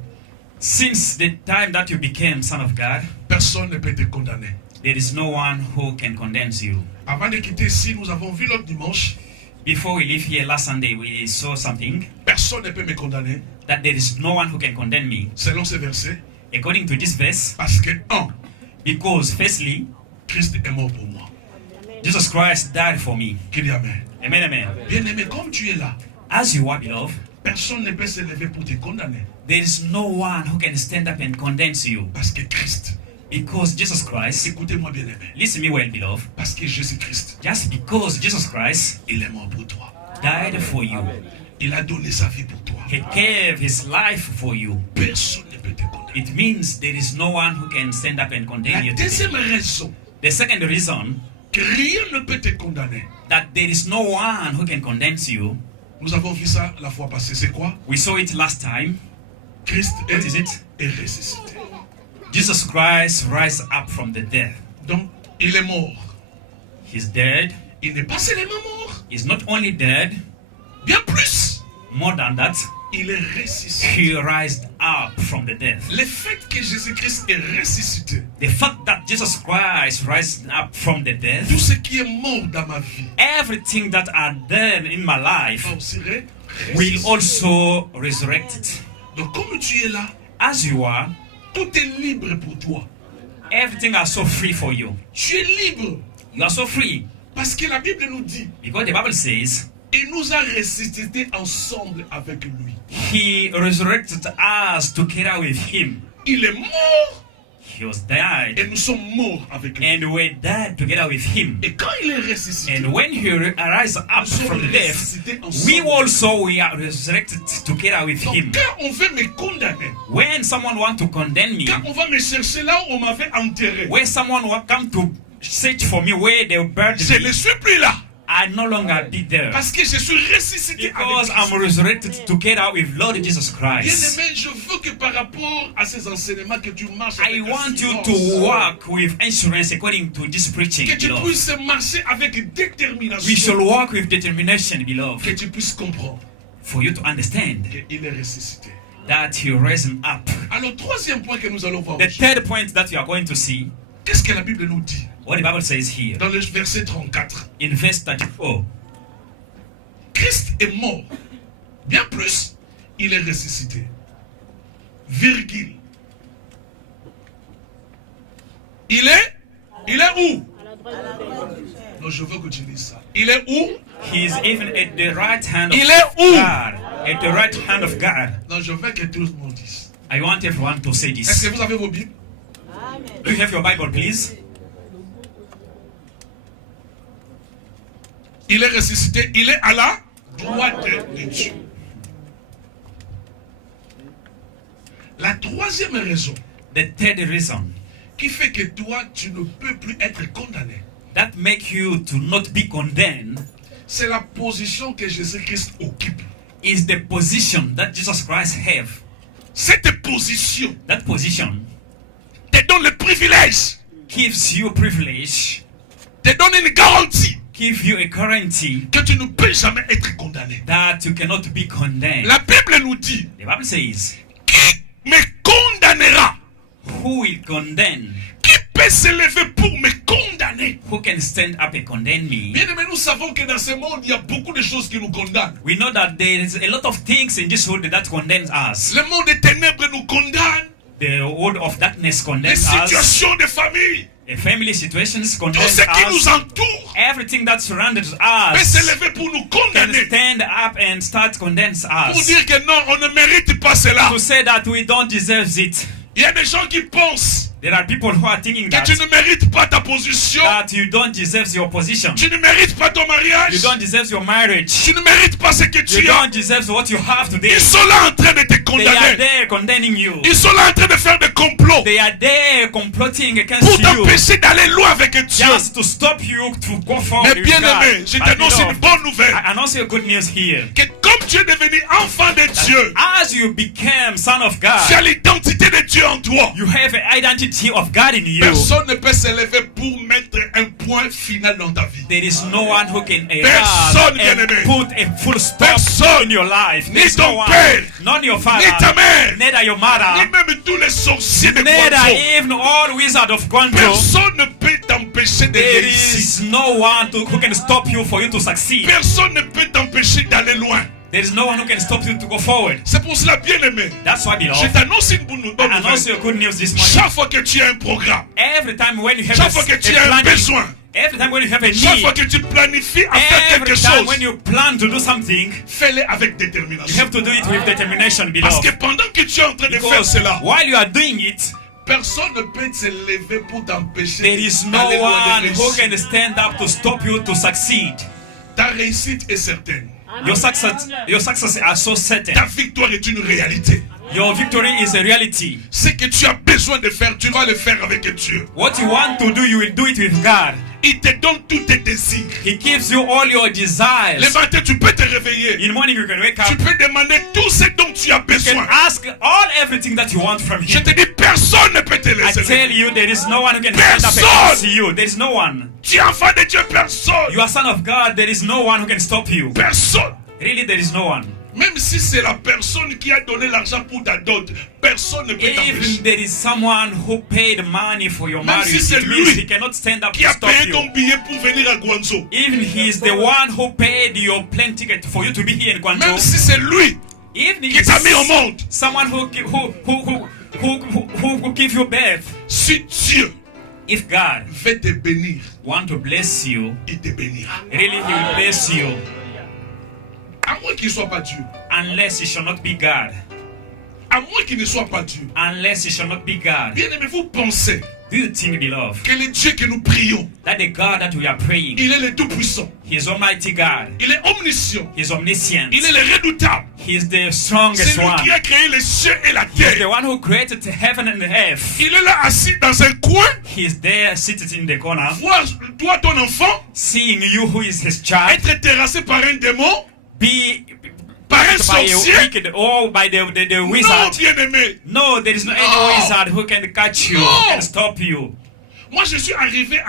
Since the time that you became son of God, personne ne peut te condamner. there is no one who can condemn you. Avant de quitter ici, nous avons vu l'autre dimanche, Before we leave here last Sunday, we saw something personne ne peut me condamner, that there is no one who can condemn me. selon ce verset, According to this verse, parce que, un, because firstly, Christ est mort pour moi. Jesus Christ died for me. Qu'il dit Amen. Amen, amen. Bien-aimé, comme tu es là, As you are, beloved, personne ne peut se lever pour te condamner. there is no one who can stand up and condemn you. Parce que Christ, Because Jesus Christ, écoutez-moi bien-aimé, listen me well, beloved, parce que Jésus-Christ, just because Jesus Christ il est mort pour toi. died for you, Il a donné sa vie pour toi. He gave His life for you. Personne ne peut te condamner. It means there is no one who can stand up and condemn La you today. deuxième raison The second reason que rien ne peut te condamner, that there is no one who can condemn you, nous avons vu ça la fois passée, c'est quoi? we saw it last time. Christ What is it? est ressuscité. Jesus Christ rise up from the dead. Donc, il est mort. He's dead. Il n'est pas seulement mort. He's not only dead, Bien plus, more than that, il est ressuscité. He rised up from the dead. Le fait que Jésus-Christ est ressuscité, The fact that Jesus Christ rised up from the dead, tout ce qui est mort dans ma vie, everything that are dead in my life on serait will ressuscité. also resurrect it. Donc, comme tu es là, As you are, tout est libre pour toi. everything are so free for you. Tu es libre. You are so free. Parce que la Bible nous dit, Because the Bible says, il nous a ressuscités ensemble avec lui. He resurrected us together with Him. Il est mort He was died, et nous sommes morts avec lui. and we died together with Him. Et quand il est ressuscité, And when He rise up nous sommes from the death, ressuscités we ensemble. also we are resurrected together with Donc, Him. quand on veut me condamner, When someone want to condemn me, quand on va me chercher là où on m'avait enterré, when someone will come to search for me where they buried je me, ne suis plus là. I no longer be there. Parce que je suis ressuscité Because avec I'm Christ. resurrected together with Lord Jesus Christ. Bien-aimé, je veux que par rapport à ces enseignements que tu marches I avec want you assurance, to walk with insurance according to this preaching, que tu beloved. puisses marcher avec We shall détermination, walk with determination, beloved, que tu puisses comprendre for you to understand qu'il est ressuscité. that He risen up. Alors, troisième point que nous allons voir The aujourd'hui, third point that you are going to see, qu'est-ce que la Bible nous dit what the Bible says here dans le verset 34? in verse 34. Christ est mort. Bien plus, il est ressuscité. Virgule. Il est où? Non, je veux que tu lises ça. Il est où? He is even at the right hand of Il est où? God. At the right hand of God. Non, je veux que tout le monde dise. I want everyone to say Est-ce que this. vous avez vos Bibles? Do you have your Bible, please? Il est ressuscité. Il est à la droite de Dieu. La troisième raison The third reason qui fait que toi, tu ne peux plus être condamné, that make you to not be condemned c'est la position que Jésus-Christ occupe. is the position that Jesus Christ have. Cette position That position te donne le privilège, gives you privilege, te donne une garantie give you a guarantee que tu ne peux jamais être condamné. that you cannot be condemned. La Bible nous dit, The Bible says, qui me condamnera? who will condemn? Qui peut se lever pour me condamner? Who can stand up and condemn me? Bien aimé, nous savons que dans ce monde, il y a beaucoup de choses qui nous condamnent. We know that there is a lot of things in this world that condemns us. Le monde des ténèbres nous condamne. The world of darkness Les condemns us. situations de famille, The family situations tout condemn ce qui nous us. entoure, Everything that surrounds peut se us lever pour nous can condamner. stand up and start condemns Pour us. dire que non, on ne mérite pas cela. To say that we don't deserve it. Il y a des gens qui pensent There are people who are thinking que that, tu ne mérites pas ta position, that you don't deserve your position. tu ne mérites pas ton mariage, You don't deserve your marriage. tu ne mérites pas ce que You tu as. don't deserve what you have today. Ils sont là en train de te They are condamner. there condemning you. Ils sont là en train de faire des complots They are there comploting pour against you t'empêcher d'aller loin avec Dieu. just to stop you to go forward. Mais with bien God. aimé, je But t'annonce beloved, une bonne nouvelle. I announce you good news here. Que comme tu es devenu enfant de Dieu, As you became son of tu as God, l'identité de Dieu en toi. you have an identity of God in you. Personne ne peut se lever pour mettre un point final dans ta vie. There is no one who can Personne, and bien-aimé. put a full stop Personne. in your life. Ni There's no ton one, père. not your Ni father, ta mère. neither your Ni mother, même tous les sorciers de neither Guangzhou. even all wizards of Guangzhou. Personne ne peut t'empêcher de There réussir. is no one who can stop you for you to succeed. Personne ne peut t'empêcher d'aller loin. There is no one who can stop you to go forward. C'est pour cela, bien aimé, That's why, je beloved, t'annonce une bonne I announce nouvelle. you good news this morning. Chaque fois que tu as un programme, Every time when you have chaque fois que tu as un planning, besoin, every time when you have a chaque fois need, que tu planifies à faire every quelque time chose, when you plan to do something, fais-le avec you détermination. have to do it with determination, Parce que beloved. pendant que tu es en train de faire Because cela, while you are doing it, personne ne peut se lever pour t'empêcher there is no d'aller loin one de who réussir. can stand up to stop you to succeed. Ta réussite est certaine. Your success are so certain. Ta victoire est une réalité. Your victory is a reality. Ce que tu as besoin de faire, tu vas le faire avec Dieu. What you want to do, you will do it with God. Il te donne tous tes désirs. He gives you all your Le desires. matin, tu peux te réveiller. In the morning, you can wake Tu up. peux demander tout ce dont tu as You can besoin. ask all everything that you want from Je Him. te dis, personne ne peut te I laisser. tell you, there is no one who can stand up Personne. against you. There is no one. Tu es enfant de Dieu, personne. You are son of God. There is no one who can stop you. Personne. Really, there is no one. Même si c'est la personne qui a donné l'argent pour ta dot, personne ne peut Even t'empêcher. there is someone who paid money for your Même marriage, si c'est it means lui he cannot stand up Qui to a stop payé ton you. billet pour venir à Guangzhou. Even he is the one who paid your plane ticket for you to be here in Même Guangzhou. si c'est lui Even he qui t'a mis au is monde. someone who give you birth. Si Dieu If God veut te bénir, want to bless you, il te bénira. really he will bless you. À moins qu'il ne soit pas Dieu. Unless it shall not be God. À moins qu'il ne soit pas Dieu. Unless it shall not be God. Bien aimé, vous pensez Do you think, beloved, que le Dieu que nous prions, that the God that we are praying, il est le Tout-Puissant. He is Almighty God, Il est omniscient. He is omniscient, Il est le redoutable. He is the C'est strongest lui one, qui a créé les cieux et la He is the terre. one who created heaven and earth. Il est là assis dans un coin. He is there seated in the corner, Voir toi, ton enfant, seeing you who is His child, être terrassé par un démon, be par un by a sorcier. wicked or by the Non, wizard. bien aimé. No, there is no any No. wizard who can catch you, No. who can stop you. Moi, je suis arrivé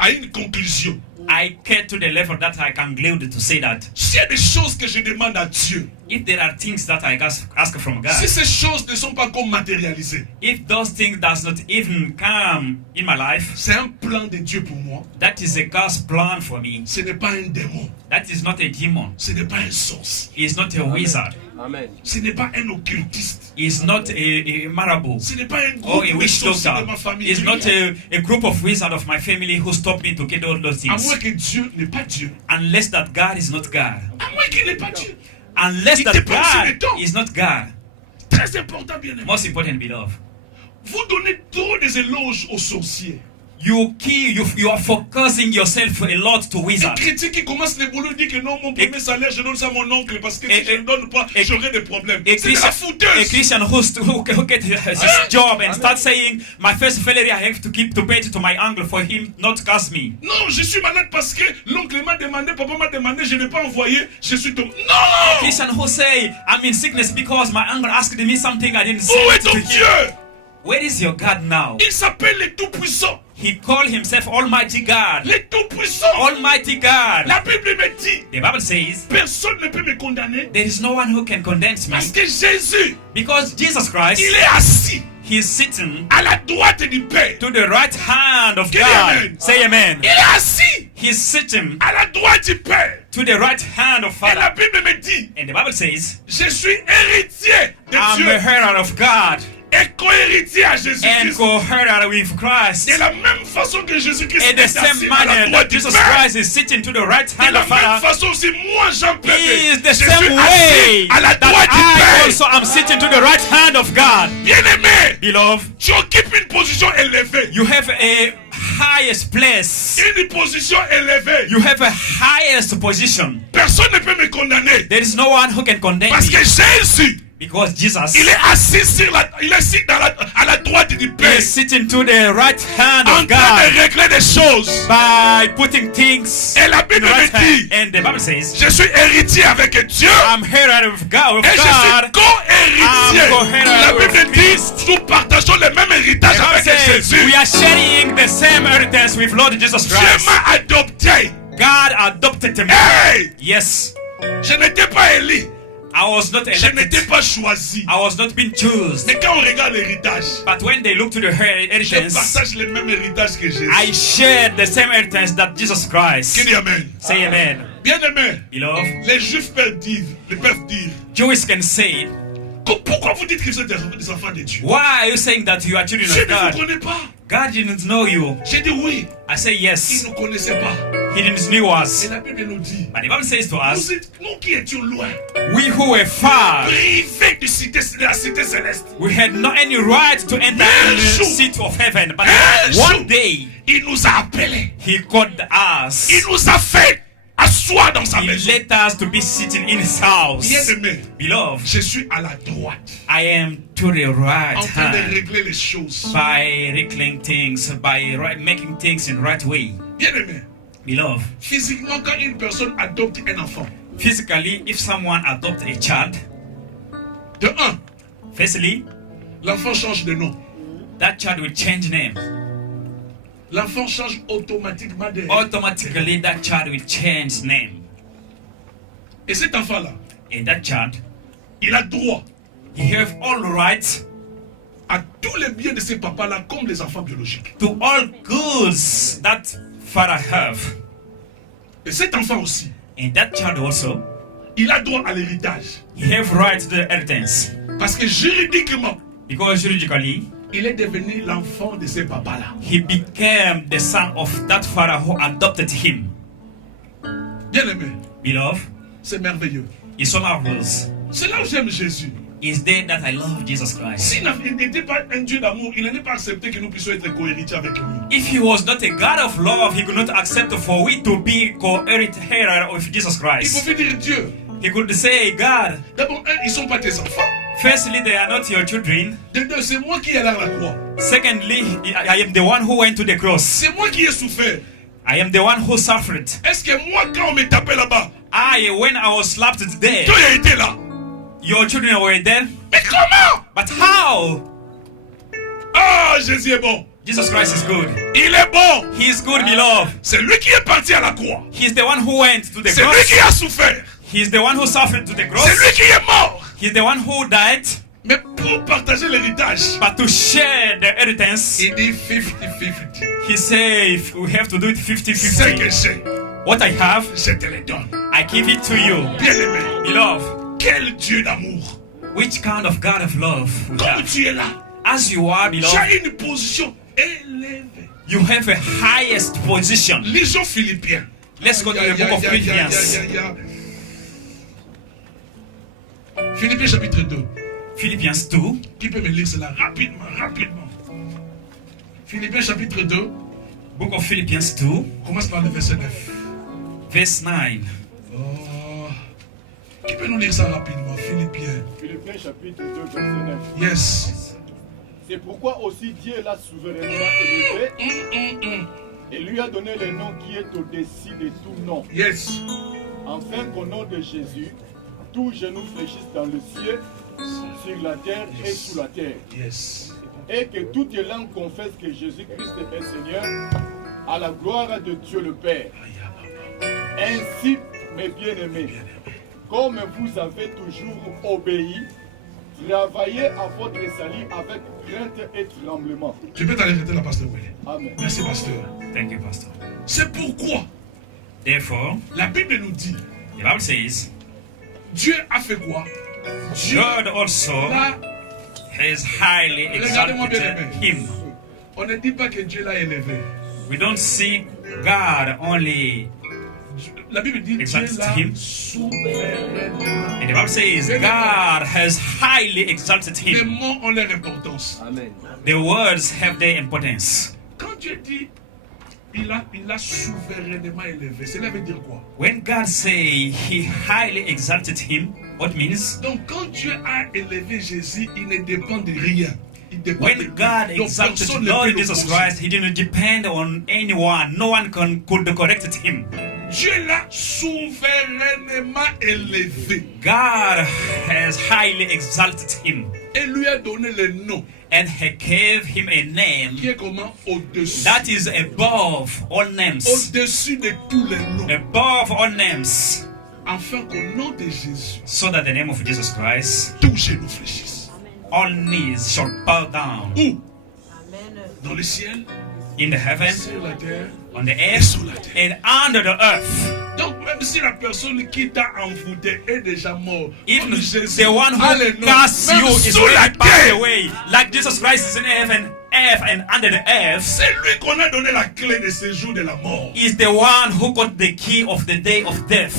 à une conclusion. I get to the level that I can conclude to say that S'il y a des choses que je demande à Dieu, if there are things that I ask from God, si ces choses ne sont pas comme matérialisées, if those things does not even come in my life, c'est un plan de Dieu pour moi. that is a God's plan for me. Ce n'est pas un démon. That is not a demon. Ce n'est pas un sorcier. He is not a wizard. Ce n'est pas un occultiste. He is not a marabou Ce n'est pas un or groupe a de witch sorciers de doctor. ma famille. He is not a group of wizards of my family who stopped me to get all those À things. moins que Dieu n'est pas Dieu. Unless that God is not God. À moins qu'il n'est pas Dieu. Unless Il that dépend sur le God temps. is not God. Très important, bien aimé. Most important, beloved. Vous donnez trop des éloges aux sorciers. you are focusing yourself a lot to Un wizard. chrétien qui commence le boulot dit que non, mon premier salaire, je donne ça à mon oncle parce que si je ne donne pas, j'aurai des problèmes. C'est de la A fouteuse. Christian who get his job and start saying, my first salary I have to pay it to my uncle for him not to curse me. Non, je suis malade parce que l'oncle m'a demandé, papa m'a demandé, je n'ai pas envoyé, je suis tombé. Non! Christian who say, I'm in sickness because my uncle asked me something I didn't say Où est to ton him. Dieu? Where is your God now? Il s'appelle le Tout-Puissant. He called himself Almighty God. Le Tout-Puissant. Almighty God. La Bible me dit, The Bible says, personne ne peut me condamner there is no one who can condemn me parce que Jésus, because Jesus Christ, il est assis he is sitting à la droite du Père. to the right hand of Say God. amen. Say amen. Il est assis He is sitting à la droite du Père. to the right hand of Et la Father. Bible me dit, And the Bible says, je suis héritier de I'm Dieu a heir of God et co-héritier à and Jésus-Christ. co-heir with Christ. De la même façon que Jésus-Christ In the est same assis à la manner droite that du Jesus Père. Christ is sitting to the right De hand la of même Father, façon aussi, moi, Jean he Bébé, is je the suis same way assis à la droite that du I Père. also am sitting to the right hand of God. Bien-aimé, Beloved, tu occupes une position élevée. you have a highest place. Une position élevée. You have a highest position. Personne ne peut me condamner. There is no one who can condemn Parce que me Jésus, because Jesus il est assis il est assis à la droite du Père. is sitting to the right hand En of train God de régler des choses. by putting things Et la in Bible the right me hand. dit, And the Bible says, je suis héritier avec Dieu. I'm heir of God. Et je suis co-héritier. I'm co-heir La with Bible dit, nous partageons le même héritage The Bible avec says Jésus. we are sharing the same inheritance with Lord Jesus Dieu Christ. m'a adopté. God adopted me. Hey! Yes, Je n'étais pas élu. I was not Je n'étais elected. pas choisi. I was not being chosen. Mais quand on regarde l'héritage, But when they look to the je inheritance, partage le même héritage que Jésus. I shared the same inheritance that Jesus Qui Christ. dit Amen? Say amen. Bien-aimé, Beloved, les Juifs peuvent dire, Jews can say, pourquoi vous dites que vous êtes des enfants de Dieu? why are you saying that you are children Je of ne vous God? connais pas. God didn't know you. J'ai dit oui, I say ils yes. ne nous connaissaient pas. He didn't know Et us. la Bible nous dit, But the Bible says to us, nous qui étions loin, we who were far, privés de la cité céleste, we had not any right to enter in the seat of heaven. But one day, il nous a appelés. He called us. Il nous a fait asseoir dans sa He maison. let us to be sitting in His house. Bien-aimé, Beloved, je suis à la droite, I am to the right en train de hand régler les choses. by reclaiming things, by making things in right way. Bien-aimé, Beloved, physiquement, quand une personne adopte un enfant, physically, if someone adopts a child, de un, firstly, l'enfant change de nom. that child will change name. L'enfant change automatiquement de... Automatically, that child will change name. Et cet enfant-là, And that child, il a droit he have all rights à tous les biens de ses papas-là comme les enfants biologiques. to all goods that father have. Et cet enfant aussi, And that child also, il a droit à l'héritage. he have rights to the inheritance. Parce que juridiquement, Because juridically, il est devenu l'enfant de ses papas-là. he became the son of that father who adopted him. Bien-aimé, Beloved, c'est merveilleux. it's so marvelous. C'est là où j'aime Jésus. It's there that I love Jesus Christ. S'il n'était pas un Dieu d'amour, il n'allait pas accepter que nous puissions être co-héritiers avec lui. If he was not a God of love, he could not accept for we to be co-heir of Jesus Il Christ. pouvait dire Dieu. He could say, God, D'abord, un, ils ne sont pas tes enfants. firstly, they are not your children. De deux, c'est moi qui ai allé à la croix. Secondly, I am the one who went to the cross. C'est moi qui ai souffert. I am the one who suffered. Est-ce que moi, quand on me tapait là-bas, When I was slapped there, toi, il était là? your children were there. Mais comment? But how? Ah, Jésus est bon. Jesus Christ is good. Il est bon. He is good, beloved. C'est lui qui est parti à la croix. He is the one who went to the C'est lui cross. qui a souffert. He is the one who suffered to the cross. C'est lui qui est mort. He is the one who died. Mais pour partager l'héritage, But to share the inheritance, il dit 50-50. he said we have to do it Ce que 50-50. j'ai, What I have, je te le donne. I give it to you. Bien-aimé, Beloved, quel Dieu d'amour. which kind of God of love we Comme have? tu es là, As you are, tu beloved, as une position élevée. you have a highest position. Lisons Philippiens. Let's go to the book of Philippians. Philippiens chapitre 2. Philippians 2. Qui peut me lire cela rapidement? Philippiens chapitre 2. Book of Philippians 2, Commence par le verset 9. verse 9. Oh. Qui peut nous lire ça rapidement? Philippiens. Philippiens chapitre 2, verset 9. Yes. C'est pourquoi aussi Dieu l'a souverainement élevé et lui a donné le nom qui est au-dessus de tout nom. Yes. Afin qu'au nom de Jésus, tout genou fléchisse dans le ciel, sur la terre et sous la terre. Yes. Et que toute langue confesse que Jésus-Christ est Seigneur, à la gloire de Dieu le Père. Ainsi, mes bien-aimés, comme vous avez toujours obéi, travaillez à votre salut avec crainte et tremblement. Tu peux t'arrêter là, pasteur Willy. Amen. Merci, pasteur. Thank you, Pastor. C'est pourquoi Therefore, la Bible nous dit, the Bible says, Dieu a fait quoi? Dieu God also l'a. has highly Regardez-moi bien, exalted aimé. him. On ne dit pas que Dieu l'a élevé. We don't see God only, La Bible dit Dieu Exalted l'a him. souverainement. and the Bible says God has highly exalted Les him. mots ont leur importance. Amen. The words have their importance. Quand Dieu dit il a souverainement élevé, cela veut dire quoi? When God say he highly exalted him, what means? Donc quand Dieu a élevé Jésus, il ne dépend de rien. Il dépend de When God Donc, exalted personne ne Lord peut Jesus l'opposer. Christ, he didn't depend on anyone. No one could correct him. Dieu l'a souverainement élevé God has highly exalted him et lui a donné le nom and he gave him a name qui est comment? Au-dessus. that is above all names. Au-dessus de tous les noms. Above all names. Afin qu'au nom de Jésus, So that the name of Jesus Christ, tout genou fléchisse. all knees shall bow down Où? Dans le ciel, in the heaven, sur la terre. on the Et earth, sous la terre. and under the earth. Donc même si la personne qui t'a envoûté est déjà mort, Even comme Jésus the one a le who nom, casts même you is sous la already passed terre, away, like Jesus Christ is in heaven, earth, and under the earth. c'est lui qu'on a donné la clé de séjour de la mort. Is the one who got the key of the day of death.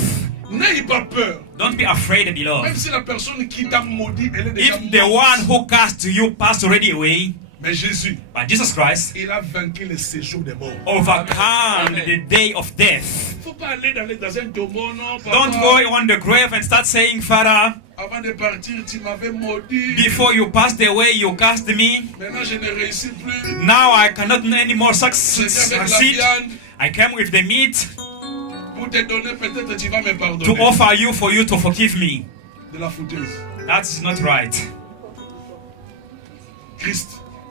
N'ayez pas peur. Don't be afraid, Même beloved. si la personne qui t'a maudit, elle est déjà If the morte. one who cast you passed already away, Mais Jésus, but Jesus Christ il a vaincu le séjour des morts. overcome the day of death. Il ne faut pas aller dans un tombeau, non, papa. Don't go on the grave and start saying, Father, Avant de partir, tu m'avais maudit. before you passed away, you cast me. Maintenant, je ne réussis plus. Now I cannot anymore Je viens avec la succeed. viande I came with the meat pour te donner, peut-être tu vas me to pardonner. offer you for you to forgive me. De la fouteuse. That's not right. Christ,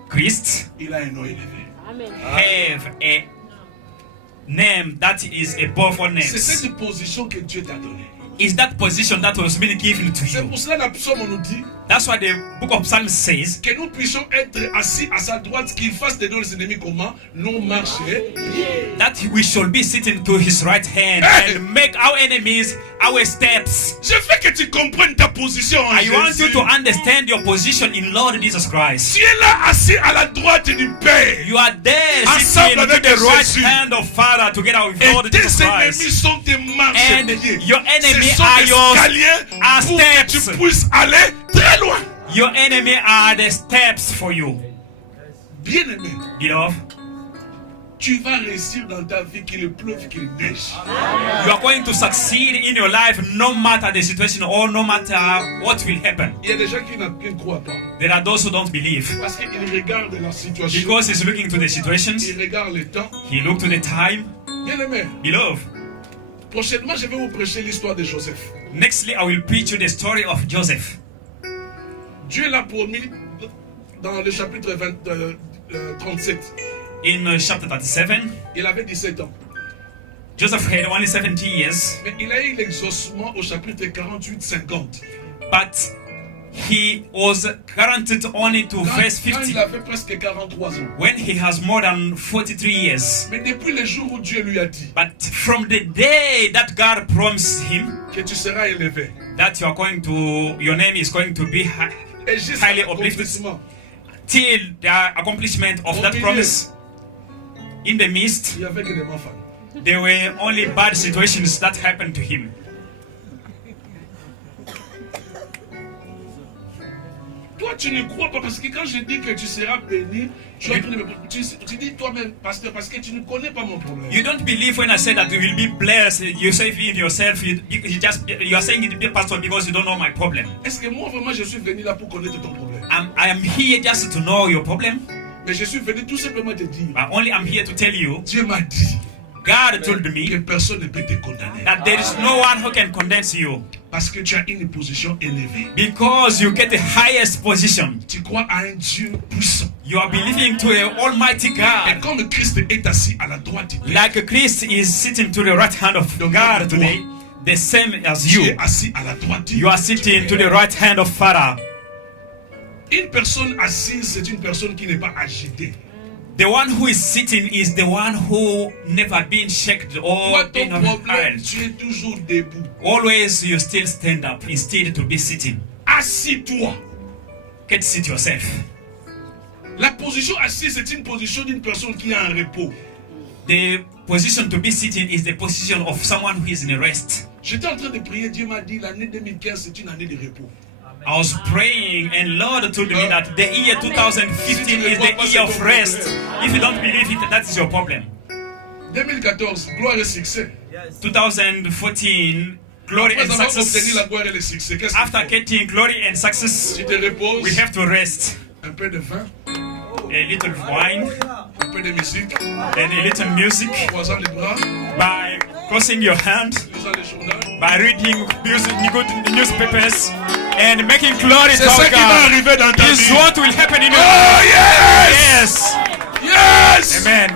Christ il a un nom élevé. have a name that is above all C'est names. cette position que Dieu t'a donnée. Is that position that was been given to C'est you. pour cela que la psaume nous dit That's why the book of Psalms says que nous puissions être assis à sa droite, qu'il fasse de nos ennemis comment? Nous marcher. that we shall be sitting to his right hand Hey! and make our enemies our steps. Je veux que tu comprennes ta position en I want you Jésus. to understand your position in Lord Jesus Christ. Tu es là assis à la droite du Père. You are there Ensemble sitting to avec the right Jésus. hand of Father together with Et Lord tes Jesus ennemis Christ. sont tes And marchepieds. your enemy Ce sont are des your escaliers are pour que tu steps. puisses aller très loin. Your enemy are the steps for you. Bien-aimé, Beloved, tu vas réussir dans ta vie qu'il pleuve, qu'il neige. you are going to succeed in your life no matter the situation or no matter what will happen. Il y a des gens qui ne croient pas. There are those who don't believe Parce qu'ils regardent la situation. because he's looking to the situations. Ils regardent le temps. He looked to the time. Bien-aimé, Beloved, prochainement, je vais vous prêcher l'histoire de Joseph. nextly I will preach you the story of Joseph. Dieu l'a promis dans le chapitre 37. In chapter 37, Il avait 17 ans. Joseph had only 70 years, Mais il a eu l'exaucement au chapitre 48-50. but he was granted only to verse Quand 50 il avait presque 43 ans. when he has more than 43 years. Mais depuis le jour où Dieu lui a dit But from the day that God promised him que tu seras élevé, that you are going to, your name is going to be et jusqu'à highly uplifted, l'accomplissement, till the accomplishment of that promise, in the midst, il y avait que des femmes. there were only bad situations that happened to him. Toi, tu ne crois pas, parce que quand je dis que tu seras béni, tu dis toi-même, pasteur, parce que tu ne connais pas mon problème. You don't believe when I say that you will be blessed. You say it yourself. You are saying it, pastor, because you don't know my problem. Est-ce que moi vraiment je suis venu là pour connaître ton problème? I am here just to know your problem. Mais je suis venu tout simplement te dire. But only I'm here to tell you. Dieu m'a dit. God told me que personne ne peut te condamner. that there is no one who can condemn you. Parce que tu as une position élevée. Because you get the highest position. Tu crois à un Dieu puissant. You are believing to an Almighty Et God. comme Christ est assis à la droite, Like Christ is sitting to the right hand of God today, the same as tu you. es assis à la droite. You are sitting to the right hand of Father. Une personne assise, c'est une personne qui n'est pas agitée. The one who is sitting is the one who never been shaken or Toi, been ton problème, held. tu es toujours debout. Always you still stand up instead to be sitting. Assis-toi. Get sit yourself. La position assise, c'est une position d'une personne qui est en repos. The position to be sitting is the position of someone who is in a rest. J'étais en train de prier, Dieu m'a dit l'année 2015 c'est une année de repos. I was praying and Lord told me that the year 2015 is the year of rest. If you don't believe it, that is your problem. 2014, gloire et succès. 2014, glory Après and avoir obtenu success. la gloire et le succès, qu'est-ce qu'il After faut? getting glory and success, Tu te reposes, we have to rest. un peu de vin, A little wine un peu de musique, and a little music croisant les bras, by crossing your hand, lisant les journaux. by reading good newspapers, and making glory to C'est ça qui va God. arriver dans ta This is vie. what will happen in your Oh yes! Yes! Yes! Amen.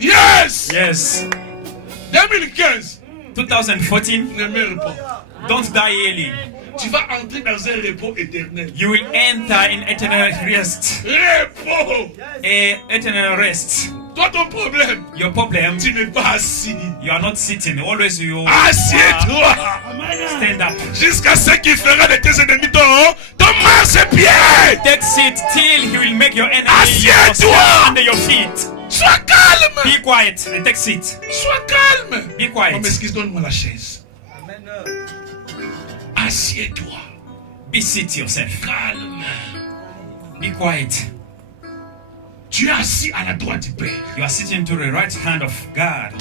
Yes! Yes. 2015, 2014, ne meurs pas. don't die early. Tu vas entrer dans un repos éternel. You will enter in eternal rest. Repos! Eternal rest. Toi, ton problème, Your problem, tu n'es pas assis. you are not sitting. Always you Assieds-toi stand up. jusqu'à ce qu'il fera de tes ennemis ton marchepied. Take seat till he will make your enemy Assieds-toi. under your feet. Sois calme. Be quiet and take seat. Sois calme. Be Oh, quiet. m'excuse, donne-moi la chaise. Assieds-toi. Be seat yourself. Calme. Be quiet. Tu es assis à la droite du Père. You are sitting to the right hand of God.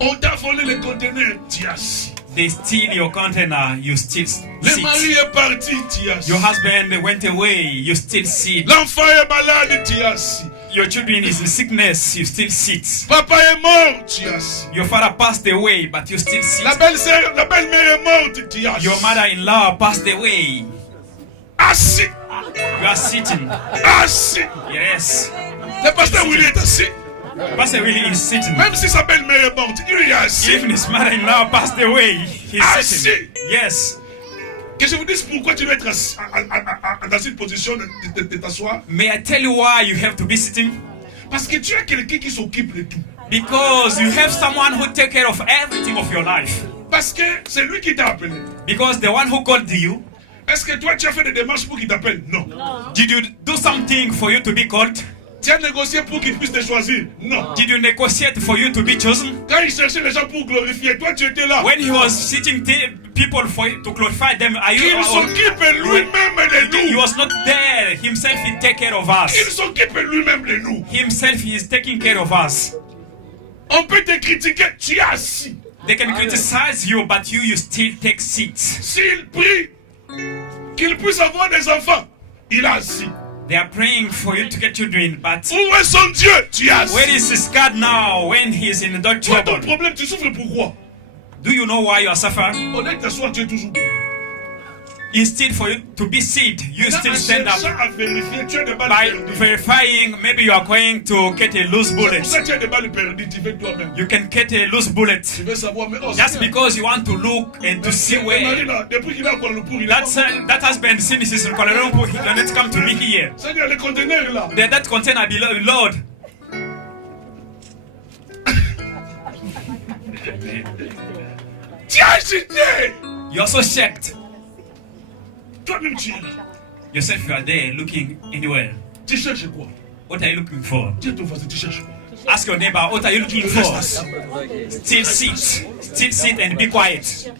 On t'a volé le conteneur, tu es assis. They steal your container, you still Le mari sit. est parti, tu es assis. Your husband went away, you still sit. L'enfant est malade, tu es assis. Your children is in sickness, you still sit. Papa est mort, tu es assis. Your father passed away, but you still sit. La belle-sœur, la belle-mère est morte, tu es assis. Your mother-in-law passed away. Assis, You are sitting. assis. Yes. Le pasteur Willy est assis. Pastor Willie is sitting. Même si sa belle-mère est morte, il est assis. Even his mother-in-law passed away. He's Assis. sitting. Yes. Que je vous dise pourquoi tu dois être assis, dans une position de t'asseoir. May I tell you why you have to be sitting? Parce que tu as quelqu'un qui s'occupe de tout. Because you have someone who take care of everything of your life. Parce que c'est lui qui t'a appelé. Because the one who called you, Est-ce que toi tu as fait des démarches pour qu'il t'appelle? Non. did you do something for you to be called? Tu as négocié pour qu'il puisse te choisir? Non. Did you negotiate for you to be chosen? Quand il cherchait les gens pour glorifier, toi tu étais là. When he was seeking people for to glorify them, are you? Il s'occupe lui-même de He nous. was not there. Himself, he take care of Il us. s'occupe lui-même de nous. Himself, he is taking care of us. On peut te critiquer, tu es assis. They can criticize you, but you still take seats. S'il prie qu'il puisse avoir des enfants, il est assis. They are praying for you to get children, but Où est son Dieu? Tu es assis. where is his God now when he is in that Toi, ton trouble? problème, tu souffres pourquoi? Do you know why you are suffering? Au lieu de t'asseoir, tu es toujours debout. Instead for you to be seated, you Là, still en stand cherchant up. à vérifier, tu as des balles By perdues. verifying, maybe you are going to get a loose C'est bullet. pour ça que tu as des balles perdues, tu fais toi-même. You can get a loose bullet. Tu veux savoir, mais oh, Just Seigneur, because you want to look and to see le mari where là, depuis qu'il est à Kuala Lumpur, il est that husband since he's in Kuala Lumpur, he cannot come to me here. Seigneur, le conteneur là. That container below, Lord. Tu as agité. You're so shocked. Toi-même, tu es là. Yourself, you are there looking anywhere. Tu cherches quoi? What are you looking for? Dis à ton voisin, tu cherches quoi? Ask your neighbor, what are you looking Reste for? assis. Still sit and be quiet.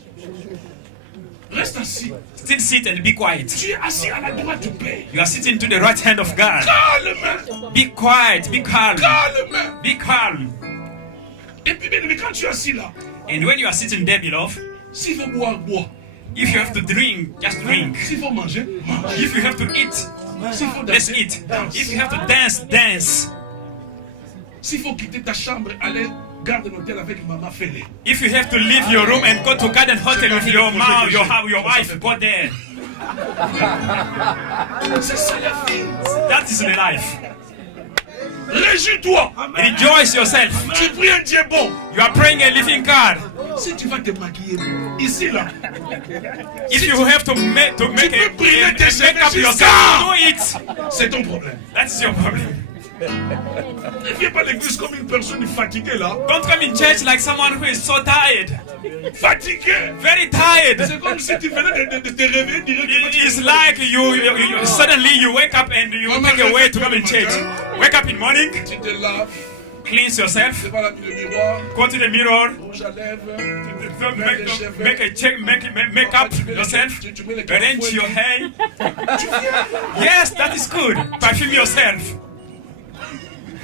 Reste Reste assis. Still sit and be quiet. Tu es assis à la droite du Père. You are sitting to the right hand of God. Calme. Be quiet, be calm. Calme. Be calm. Et puis, bien, quand tu es assis là, And when you are sitting there, beloved, s'il faut boire, bois. if you have to drink, just drink. S'il faut manger, mange. If you have to eat, S'il faut let's danser, eat. danse. If you have to dance, dance. S'il faut quitter ta chambre, aller garder l'hôtel avec maman, fais-le. If you have to leave your room and go to Garden Hotel with your mom, your wife, go there. C'est ça la vie. That is the life. Réjouis-toi. Rejoice yourself. Tu pries un Dieu bon. You are praying a living God. Si tu vas te maquiller, ici là, If you have to make peux brûler tes make up cheveux yourself, do it. c'est ton problème. That's your problem. Ne viens pas à l'église comme une personne fatiguée là. Don't come in church like someone who is so tired. Fatigué. Very tired. C'est comme si tu venais de te réveiller directement. It's like you suddenly you wake up and you make a way to come in church. Wake up in morning, Tu te laves, cleanse yourself, devant le miroir, go to the mirror, rouge à lèvres, make up yourself, arrange your hair. Yes, that is good. Perfume yourself.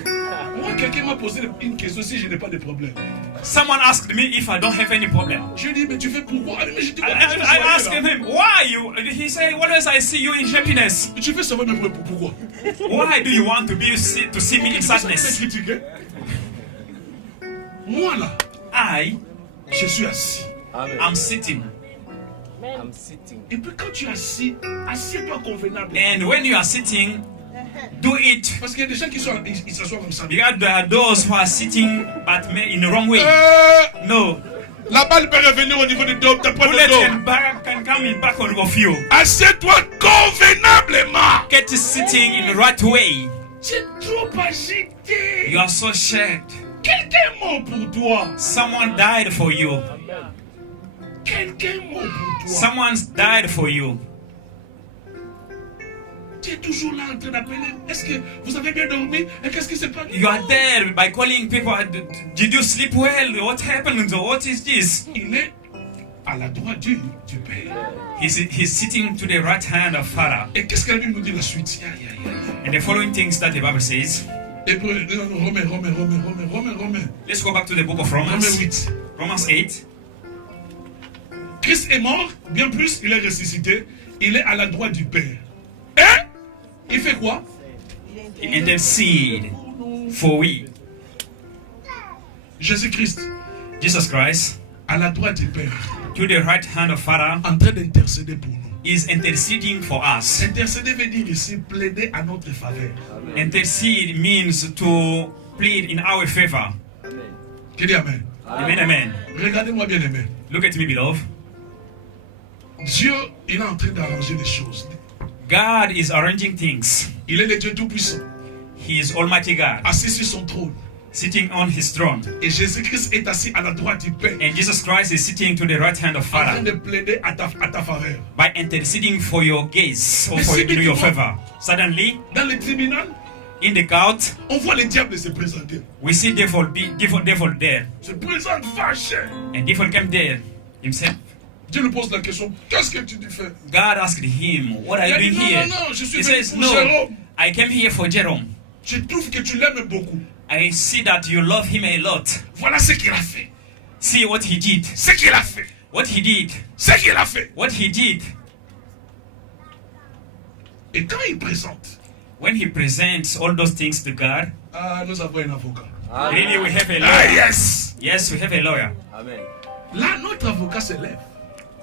Moi, quelqu'un m'a posé une question si je n'ai pas de problème. Someone asked me if I don't have any problem. Je lui ai dit, mais tu fais pourquoi? Ah, mais je dis, I asked him, why you? He said, always I see you in happiness. tu fais savoir mais pourquoi? Why do you want to see me in C'est sadness? critiqué. Moi là, je suis assis. I'm sitting. Et puis quand tu es assis, assieds-toi convenablement. And when you are sitting, do it. Parce qu'il y a des gens qui sont, ils s'assoient comme ça. Because there are those who are sitting but in the wrong way. No. La balle peut revenir au niveau du dos, t'as pas Bullet le dos. can come in back of you. Assieds-toi convenablement. Get sitting in the right way. C'est trop agité. You are so shared. Quelqu'un est mort pour toi. Someone died for you. Quelqu'un est mort pour toi. Someone's died for you. Tu es toujours là en train d'appeler. Est-ce que vous avez bien dormi? Et qu'est-ce qui s'est passé? You are there by calling people. Did you sleep well? What happened? What is this? Il est à la droite du Père. He's sitting to the right hand of Father. Et qu'est-ce que la Bible nous dit la suite? And the following things that the Bible says. Romains. Let's go back to the book of Romains Romans. 8. Romans 8. Christ est mort, bien plus, il est ressuscité. Il est à la droite du Père. Et il fait quoi? He intercede for we. Jésus-Christ, Jesus Christ, à la droite du Père, to the right hand of Father, en train d'intercéder pour nous. is interceding for us. Intercéder veut dire ici plaider à notre faveur. Intercede means to plead in our favor. Qui dit Amen? Amen, amen. Regardez-moi bien aimé. Look at me, beloved. Dieu, il est en train d'arranger les choses. God is arranging things. Il est le Dieu Tout-Puissant, He is Almighty God, assis sur son trône. sitting on His throne. Et Jésus-Christ est assis à la droite du Père, And Jesus Christ is sitting to the right hand of en train Father de plaider à ta faveur. by interceding for your gaze or for your favor. Suddenly, Dans le tribunal, in the court, on voit le diable se présenter. we see devil there. Se présente fâché. And devil came there himself. Dieu lui pose la question, qu'est-ce que tu fais? God asked him, what are Il you a dit, doing here? non, je suis He venu says, pour no, Jérôme. I came here for Jerome. Je trouve que tu l'aimes beaucoup. I see that you love him a lot. Voilà ce qu'il a fait. See what he did. Ce qu'il a fait. What he did. Ce qu'il a fait. What he did. Et quand il présente, When he presents all those things to God, nous avons un avocat. really we have a Ah lawyer. yes. Yes, we have a lawyer. Là, notre avocat se lève.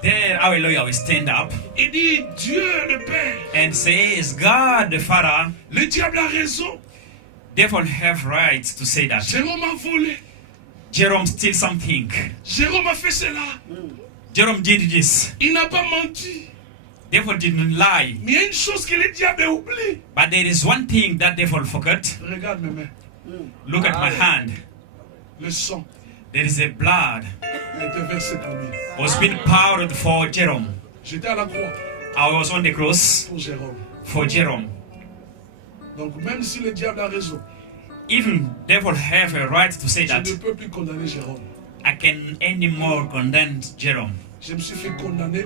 There our lawyer will stand up Il dit, Dieu le Père, and says, God the Father, le diable a raison. devil have right to say that. Jérôme a volé. Jerome steal something. Jérôme a fait cela. Jerome did this. Il n'a pas menti. Devil didn't lie. Mais il y a une chose que le diable oublie. But there is one thing that devil forgot. Regarde mes mains. Look at my hand. Le sang There is a blood a été versé pour lui. was being poured for Jerome. J'étais à la croix I was on the cross pour Jérôme. for Jerome. Donc même si le diable a raison, Even devil have a right to say je that. ne peux plus condamner Jérôme. I can anymore condemn Jerome. Je me suis fait condamner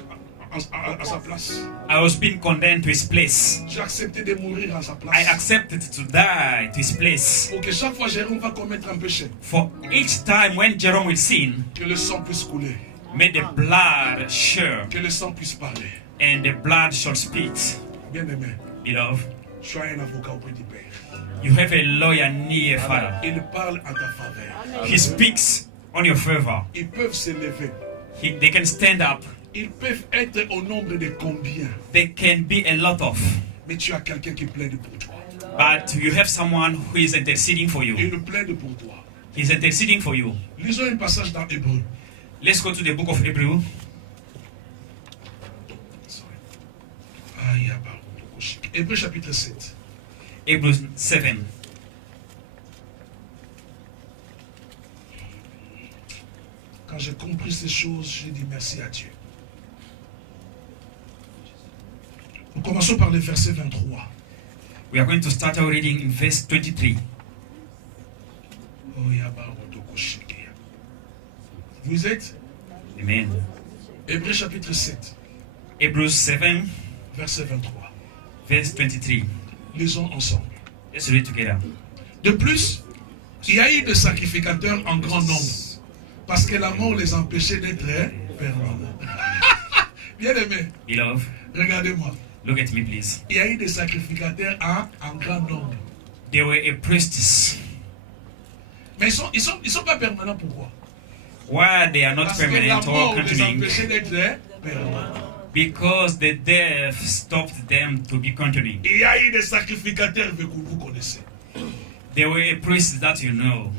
à sa place. I was being condemned to his place. J'ai accepté de mourir à sa place. I accepted to die to his place. Pour que chaque fois Jérôme va commettre un péché, For each time when Jerome will sin, que le sang puisse couler, may the blood share que le sang puisse parler. and the blood shall speak. Bien-aimé, Beloved, sois un avocat auprès du Père. you have a lawyer near, Father. Il parle en ta faveur. He speaks on your favor. Ils peuvent se lever. They can stand up. Ils peuvent être au nombre de combien? They can be a lot of. Mais tu as quelqu'un qui plaide pour toi. But you have someone who is interceding for you. Il plaide pour toi. He's interceding for you. Lisons un passage dans Hébreu. Let's go to the book of Hebrew. Hébreu chapitre 7. Hebrews 7. Quand j'ai compris ces choses, j'ai dit merci à Dieu. Nous commençons par le verset 23. We are going to start our reading in verse 23. Vous êtes Amen. Hébreu chapitre 7, Hebrews 7, verset 23. verse 23. Lisons ensemble. Let's read together. De plus, il y a eu des sacrificateurs en grand nombre, parce que la mort les empêchait d'être permanents. Bien aimé, Beloved, regardez-moi. look at me, please. Il y a eu des sacrificateurs en grand nombre. They were a priestess. Mais ils sont pas permanents, pourquoi? Why they are not Parce que la permanent or mort les continuing? empêchait d'être permanents. Because the death stopped them to be continuing. Il y a eu des sacrificateurs que vous connaissez. They were a priest that you know,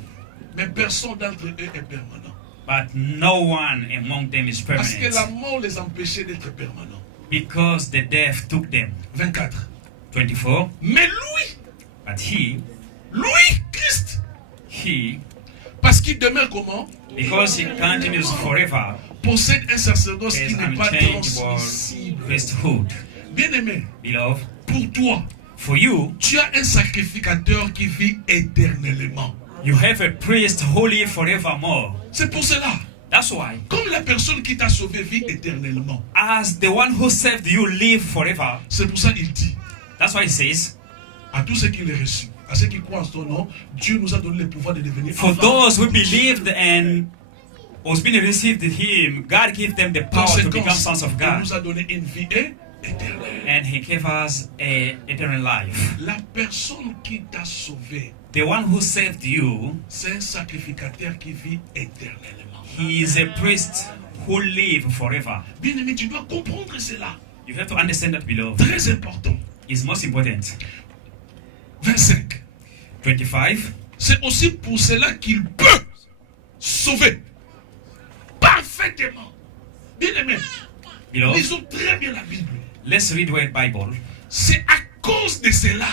Mais personne d'entre eux est permanent. but no one among them is Parce que la permanent. mort les empêchait d'être permanents. Because the death took them. 24. 24. Mais lui, But he, Christ, parce qu'il demeure comment? because he continues forever, Possède un sacerdoce his qui n'est pas unchangeable transmissible. priesthood. Bien-aimé, Beloved, pour toi, for you, tu as un sacrificateur qui vit éternellement. you have a priest holy forevermore. C'est pour cela, That's why, comme la personne qui t'a sauvé vit éternellement, as the one who saved you live forever, c'est pour ça qu'il dit that's why he says, à tous ceux qui l'ont reçu, à ceux qui croient en son nom, Dieu nous a donné le pouvoir de devenir for enfants. those who believed and was being received him, God gave them the power to become sons of Il God. nous a donné une vie éternelle. And he gave us an eternal life. La personne qui t'a sauvé, The one who saved you, c'est un sacrificateur qui vit éternellement. he is a priest who lives forever. Bien-aimé, tu dois comprendre cela. You have to understand that, beloved. Très important. It's most important. 25. 25. C'est aussi pour cela qu'il peut sauver parfaitement. Bien-aimé, Beloved, lisons très bien la Bible. let's read Word Bible. C'est à cause de cela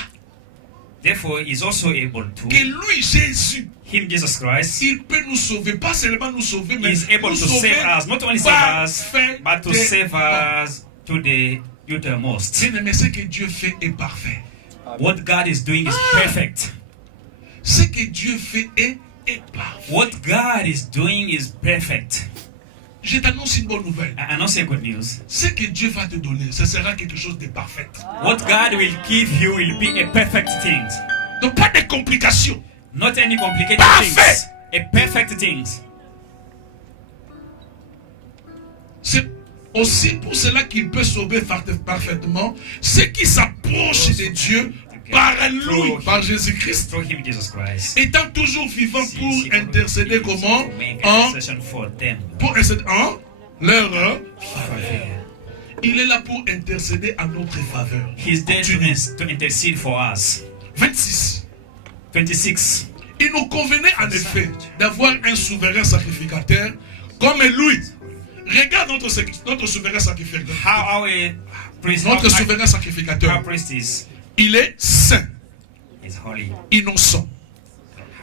Therefore, he's also able to, que lui, Jésus, him, Jesus Christ, il peut nous sauver. Pas seulement nous sauver, mais is able nous to sauver save us, not only save us, but to save parfaitement. us to the uttermost. Bien-aimé, ce que Dieu fait est parfait. What God is doing is perfect. Ce que Dieu fait est parfait. What God is doing is perfect. Je t'annonce une bonne nouvelle. I not say good news. Ce que Dieu va te donner, ce sera quelque chose de parfait. What God will give you will be a perfect thing. Donc pas de complications. Not any complicated Perfect. things. A perfect things. C'est aussi pour cela qu'il peut sauver parfaitement ceux qui s'approchent de Dieu par lui, par Jésus-Christ, Through him, Jesus Christ. étant toujours vivant See, pour see, intercéder to comment make en, intercession for them. pour intercéder en leur Favor. il est là pour intercéder à notre faveur. He's there Continue. to intercede for us. 26. 26. Il nous convenait en effet d'avoir un souverain sacrificateur comme lui. Regarde notre souverain sacrificateur. How our priest, Notre souverain our sacrificateur, priest is il est saint, holy, innocent,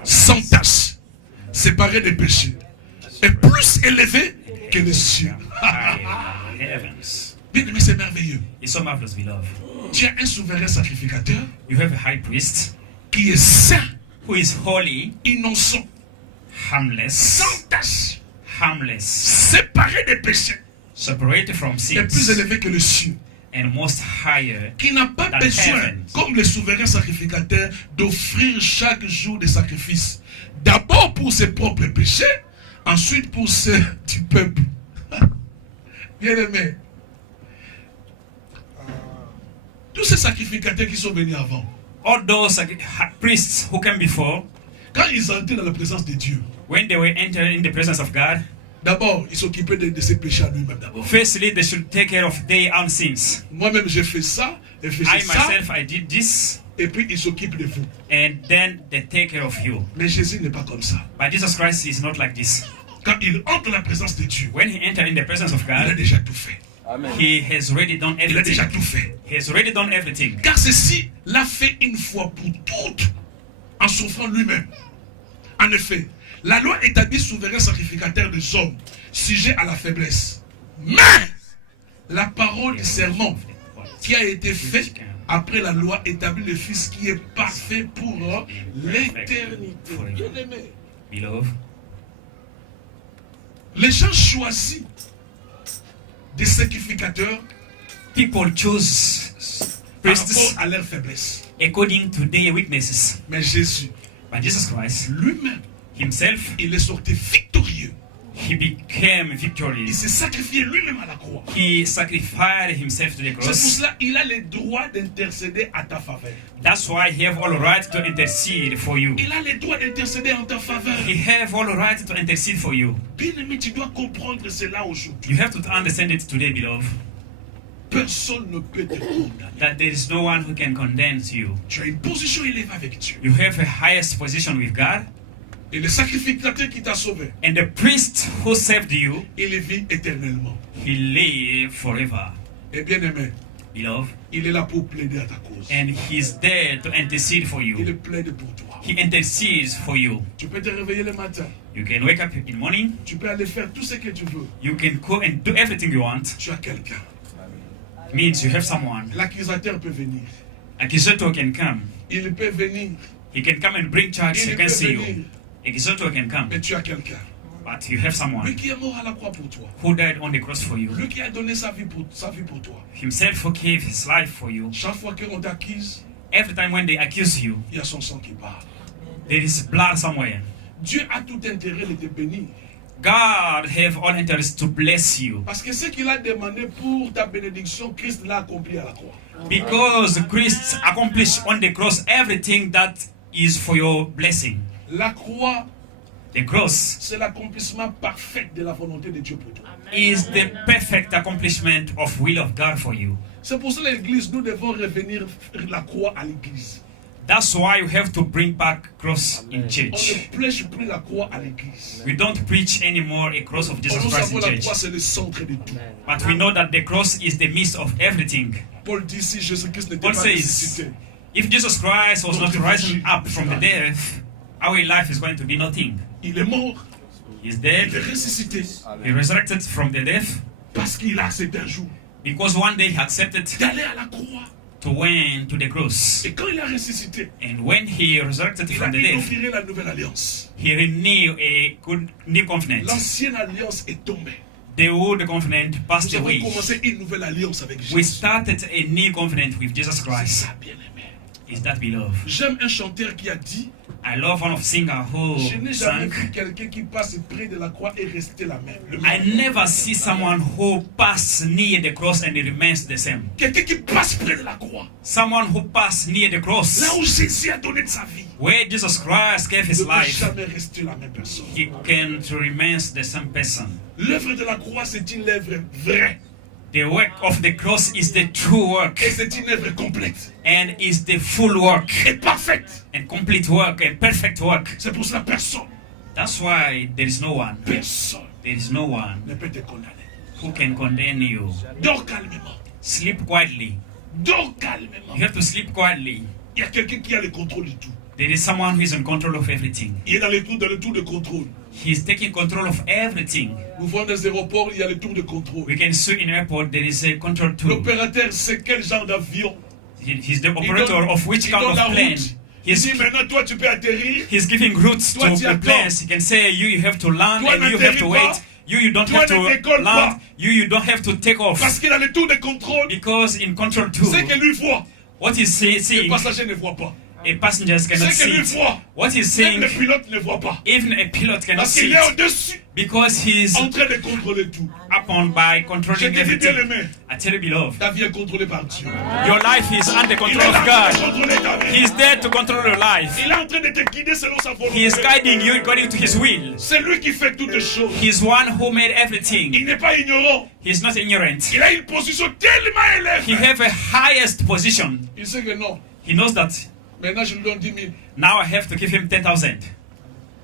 sans tache, séparé des péchés, et plus élevé que les cieux. high in the heavens. Bien aimé, c'est merveilleux. It's so marvelous, beloved. Tu as un souverain sacrificateur You have a high priest qui est saint, who is holy, innocent, harmless, sans tache, harmless, séparé des péchés. separated from est plus sins, élevé que le ciel, and most higher, qui n'a pas Dans besoin, heaven. comme les souverains sacrificateurs, d'offrir chaque jour des sacrifices. D'abord pour ses propres péchés, ensuite pour ceux du peuple. Bien-aimé, tous ces sacrificateurs qui sont venus avant, all those priests who came before, quand ils entraient dans la présence de Dieu, when they were entering in the presence of God, d'abord, ils s'occupaient de ses péchés à lui-même d'abord. firstly, they should take care of their own sins. Moi-même, j'ai fait ça, et fait I ça, myself, I did this, et puis ils s'occupent de vous. and then they take care of you. Mais Jésus n'est pas comme ça. But Jesus Christ is not like this. Quand il entre dans la présence de Dieu, When he entered in the presence of il a God, déjà tout fait. he has already done Il a déjà everything. tout fait. He has already done everything. Car ceci l'a fait une fois pour toutes, en souffrant lui-même. En effet, la loi établit souverain sacrificateur des hommes, sujet à la faiblesse. Mais la parole du serment qui a été fait après la loi établit le Fils qui est parfait pour l'éternité. Bien-aimé, Beloved, les gens choisissent des sacrificateurs people choose par priests rapport à leur faiblesse. according to their weaknesses. Mais Jésus, But Jesus Christ lui-même, himself, il est sorti victorieux. he became Il victorious. s'est sacrifié lui-même à la croix. He sacrificed himself to the C'est pour cross. cela qu'il a le droit d'intercéder à ta faveur. That's why he have all right to intercede for you. Il a le droit d'intercéder en ta faveur. He have all right to intercede for you. Bien-aimé, tu dois comprendre cela aujourd'hui. You have to understand it today, beloved, Personne ne peut te condamner. that there is no one who can condemn you. Tu as une position élevée avec Dieu. You have a highest position with God, Et le sacrificateur qui t'a sauvé, and the priest who saved you, il vit éternellement. he live forever, Et bien-aimé, beloved, il est là pour plaider à ta cause. and he's there to intercede for Il you. plaide pour toi. He intercedes for you. Tu peux te réveiller le matin. You can wake up in the morning, Tu peux aller faire tout ce que tu veux. you can go and do everything you want. Tu as quelqu'un. Means you have someone. L'accusateur peut venir. Accusator can come. Il peut venir. He can come and bring charges Il against peut you. venir. Accusator can come, Mais tu as quelqu'un. but you have Lui someone qui est mort à la croix pour toi. who died on the cross for you. Lui qui a donné sa vie pour toi. Himself who gave his life for you. Chaque fois qu'on t'accuse, Every time when they accuse you, il y a son sang qui parle. there is blood somewhere. Dieu a tout intérêt de te bénir. God have all interest to bless you, Parce que ce qu'il a demandé pour ta bénédiction, Christ l'a accompli à la croix. because Christ accomplished on the cross everything that is for your blessing. La croix, The cross c'est l'accomplissement parfait de la volonté de Dieu pour toi. is the perfect accomplishment of will of God for you. C'est pour cela l'église, nous devons revenir la croix à l'église. That's why you have to bring back cross in On church. ne prêche plus la croix à l'église. We don't preach anymore a cross of Jesus Nous Christ savons in la church. croix, c'est le centre de tout. But we know that the cross is the midst of everything. Paul dit si Jésus-Christ n'était Paul pas says, ressuscité, if Jesus Christ was not rising up from the death, our life is going to be nothing. il est mort, He's il est dead. ressuscité. He resurrected from the death Parce qu'il a accepté un jour because one day he accepted d'aller à la croix. to went to the cross. Et quand il a ressuscité, And when he resurrected il a from the death, inauguré la nouvelle alliance. he renewed a good new covenant. L'ancienne alliance est tombée. The old covenant passed Nous avons away. commencé une nouvelle alliance avec We Jésus. started a new covenant with Jesus C'est Christ. ça, bien-aimé. Is that beloved? J'aime un chanteur qui a dit, I love one of singer who je n'ai jamais sang. vu quelqu'un qui passe près de la croix et rester la même. Le I même. never see someone who pass near the cross and it remains the same. Quelqu'un qui passe près de la croix. Someone who pass near the Là cross, où Jésus a donné de sa vie. where Jesus Christ gave Ne his peut life, jamais rester la même personne. he can to remain the same person. L'œuvre de la croix, c'est une œuvre vraie. The work of the cross is the true work Et c'est une œuvre complète. and is the full work Et parfaite. and complete work and perfect work. C'est pour cela personne, That's why there is no one, personne there is no one ne peut te condamner. who can condemn you. Dors calmement. Sleep quietly. Dors calmement. You have to sleep quietly. Il y a quelqu'un qui a le contrôle de tout. There is someone who is in control of everything. Il est dans le tour de contrôle. He is taking control of everything. Nous voyons dans les aéroports, il y a le tour de contrôle. We can see in airport there is a control too. L'opérateur sait quel genre d'avion. He's the Il operator donne- of which il kind donne of la plane. route. Il He's, dit maintenant, toi, tu peux atterrir. he's giving routes Toi, to tu the attends. planes. He can say you have to land Toi, and you have to n'atterris wait. pas. You don't Toi, have to ne décolle land. pas. You don't have to take off. Parce qu'il a le tour de contrôle. Because in control too, C'est que lui voit. what he's Les seeing, passagers ne voient pas. a passengers cannot C'est que see lui it. voit. What he's Même seeing, le pilote ne voit pas. even a pilot cannot Parce qu'il see est it. au-dessus, Because he's en train de contrôler tout. upon by Je controlling te dis bien everything. aimé, I tell you, beloved, ta vie est contrôlée par Dieu. your life is under Il control est of là pour God. contrôler ta vie. He's there to control your life. Il est en train de te guider selon sa He is volonté. guiding you according to His will. C'est lui qui fait toutes choses. He's one who made Il everything. n'est pas ignorant. He's not ignorant. Il a une position tellement He élevée. have a highest position. Il sait que non. He knows that. Maintenant, je lui donne 10 000. Now I have to give him 10,000.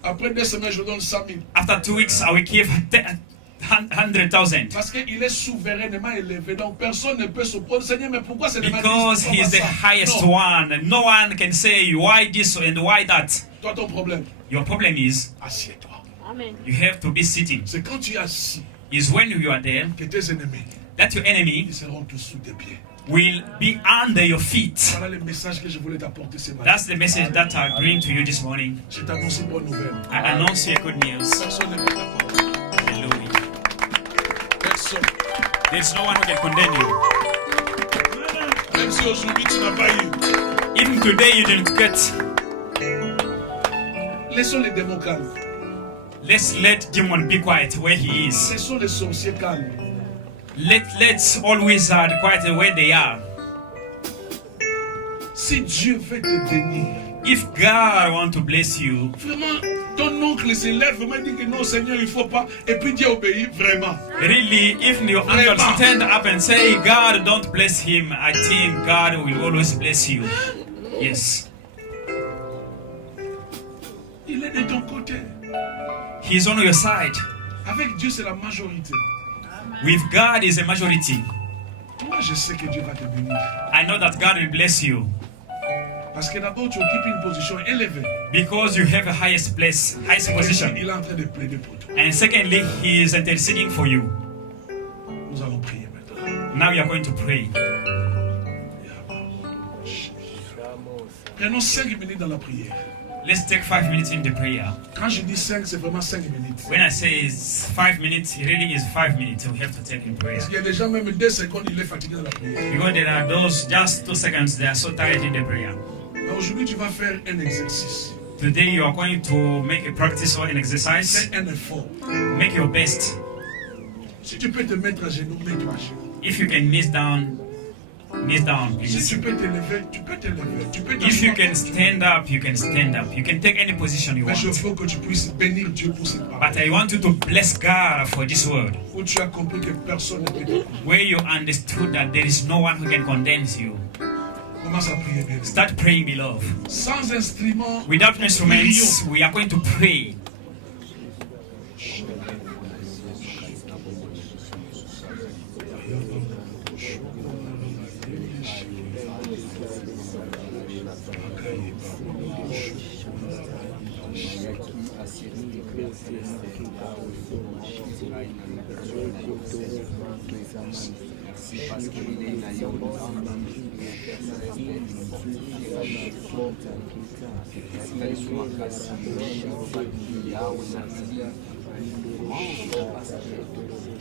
Après 2 semaines, je lui donne 100 000. After 2 weeks, I will give 100,000. Parce qu'il est souverainement élevé. Donc, personne ne peut s'opposer. Seigneur, mais pourquoi c'est Because he's the highest one. No one can say why this and why that. Toi, ton problème, Your problem is assieds-toi. you have to be sitting. C'est quand tu es assis Is when you are there que tes ennemis, that your enemy ils seront tous sous tes pieds. will be under your feet. Voilà le message que je voulais t'apporter ce matin. That's the message that I bring to you this morning. Je t'annonce une bonne nouvelle. I announce you good news. Personne ne peut t'apporter. Hallelujah. Personne. There's no one who can condemn you. Même si aujourd'hui tu n'as pas eu. Even today you didn't get. Laissons les démons calmes. Let's let demon be quiet where he is. Laissons les sorciers calmes. Let's all wizard quiet where they are. Si Dieu veut te bénir, If God want to bless you, vraiment, ton oncle se lève, vraiment dit que non, Seigneur, il ne faut pas. Et puis Dieu obéit, vraiment. really, if your uncle Vraiment. stand up and say, God don't bless him, I think God will always bless you. Yes. Il est de ton côté. He's on your side. Avec Dieu, c'est la majorité. With God is a majority. Moi, je sais que Dieu va te bénir. I know that God will bless you. Parce que d'abord, tu occupes une position élevée. Because you have a highest place, highest position. Il est en train de plaider pour toi. And secondly, He is interceding for you. Nous allons prier maintenant. Now you are going to pray. Prenons 5 minutes dans la prière. Let's take 5 minutes in the prayer. Quand je dis 5, c'est vraiment 5 minutes. When I say it's 5 minutes, it really is 5 minutes we have to take in prayer. Parce qu'il y a des gens, même 2 secondes, il est fatigué dans la prière. Because there are those just 2 seconds they are so tired in the prayer. Mais aujourd'hui, tu vas faire un exercice. Today you are going to make a practice or an exercise. Fais un effort. Make your best. Si tu peux te mettre à genoux, mets-toi à genoux. If you can kneel down, Si please. tu peux te lever, tu peux te lever. Tu peux If you t'asseoir. can stand up, you can stand up. You can take any position you Mais je want. veux que tu puisses bénir Dieu pour cette parole. But I want you to bless God for this word, Où tu as compris que personne ne peut te condamner. where you understood that there is no one who can condemn you. Commence à prier, bien. Start praying, beloved. Sans instrument, Without instruments, we are going to pray.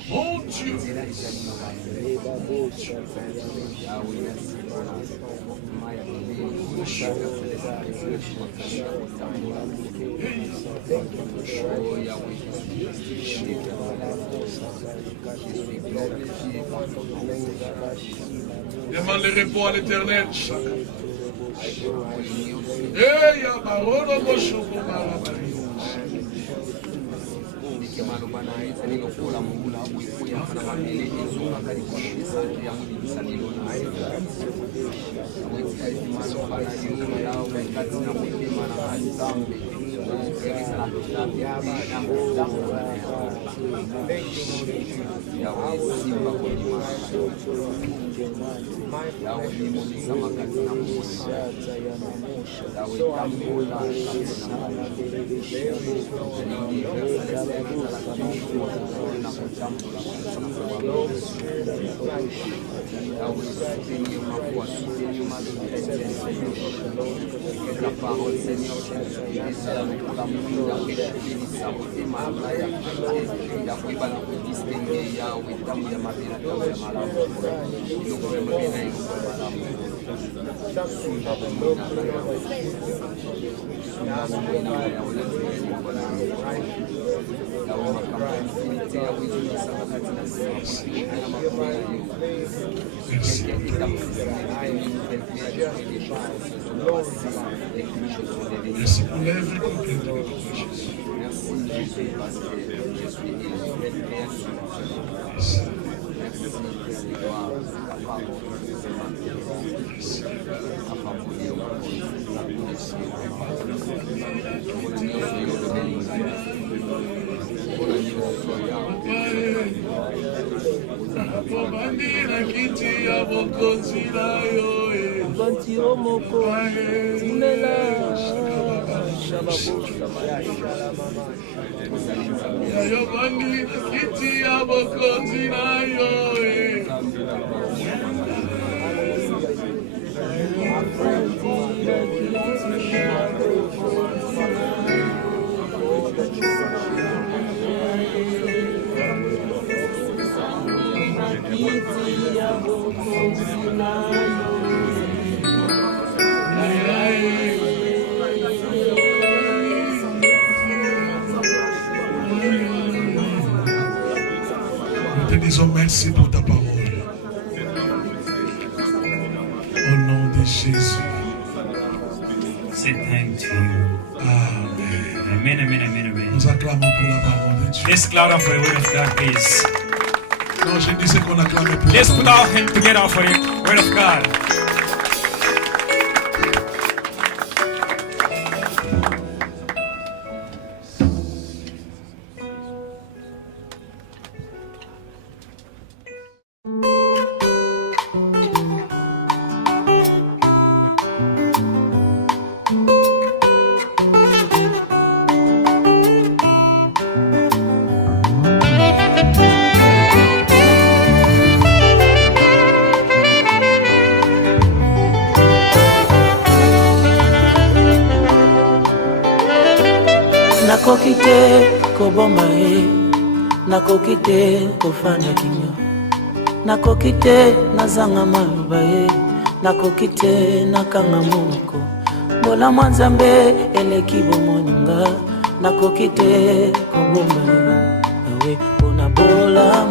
Mon Dieu, demande le repos à l'éternel. Hey, Yabarono Boshoko Marabari. La parole, Seigneur, avec l'amour, la paix, la beauté, ma la paix, la distinguer, Yahweh, Tam, Yamatera, Tam, Yamala, nous pouvons bien Merci pour l'œuvre complète de notre Jésus. Merci Jésus parce que je suis élevé. Merci. Bandira kiti ya bokonzi na yo Banti omoko Timela yo bandira kiti ya bokonzi na yo Nous te disons merci pour ta parole. Au nom de Jésus. Say thank you. Amen. Amen, amen, amen, amen. Nous acclamons pour la parole de Dieu. Let's clap for the word of God, please. Non, je disais qu'on acclamait pour Let's la put parole. our hands together for the word of God. Nakoki te koboma ye, nakoki te kofanda kinyo, nakoki te nazanga maloba ye, nakoki te nakanga moko. Bola mwa Nzambe eleki bomoninga, nakoki te koboma ye, awe pona bola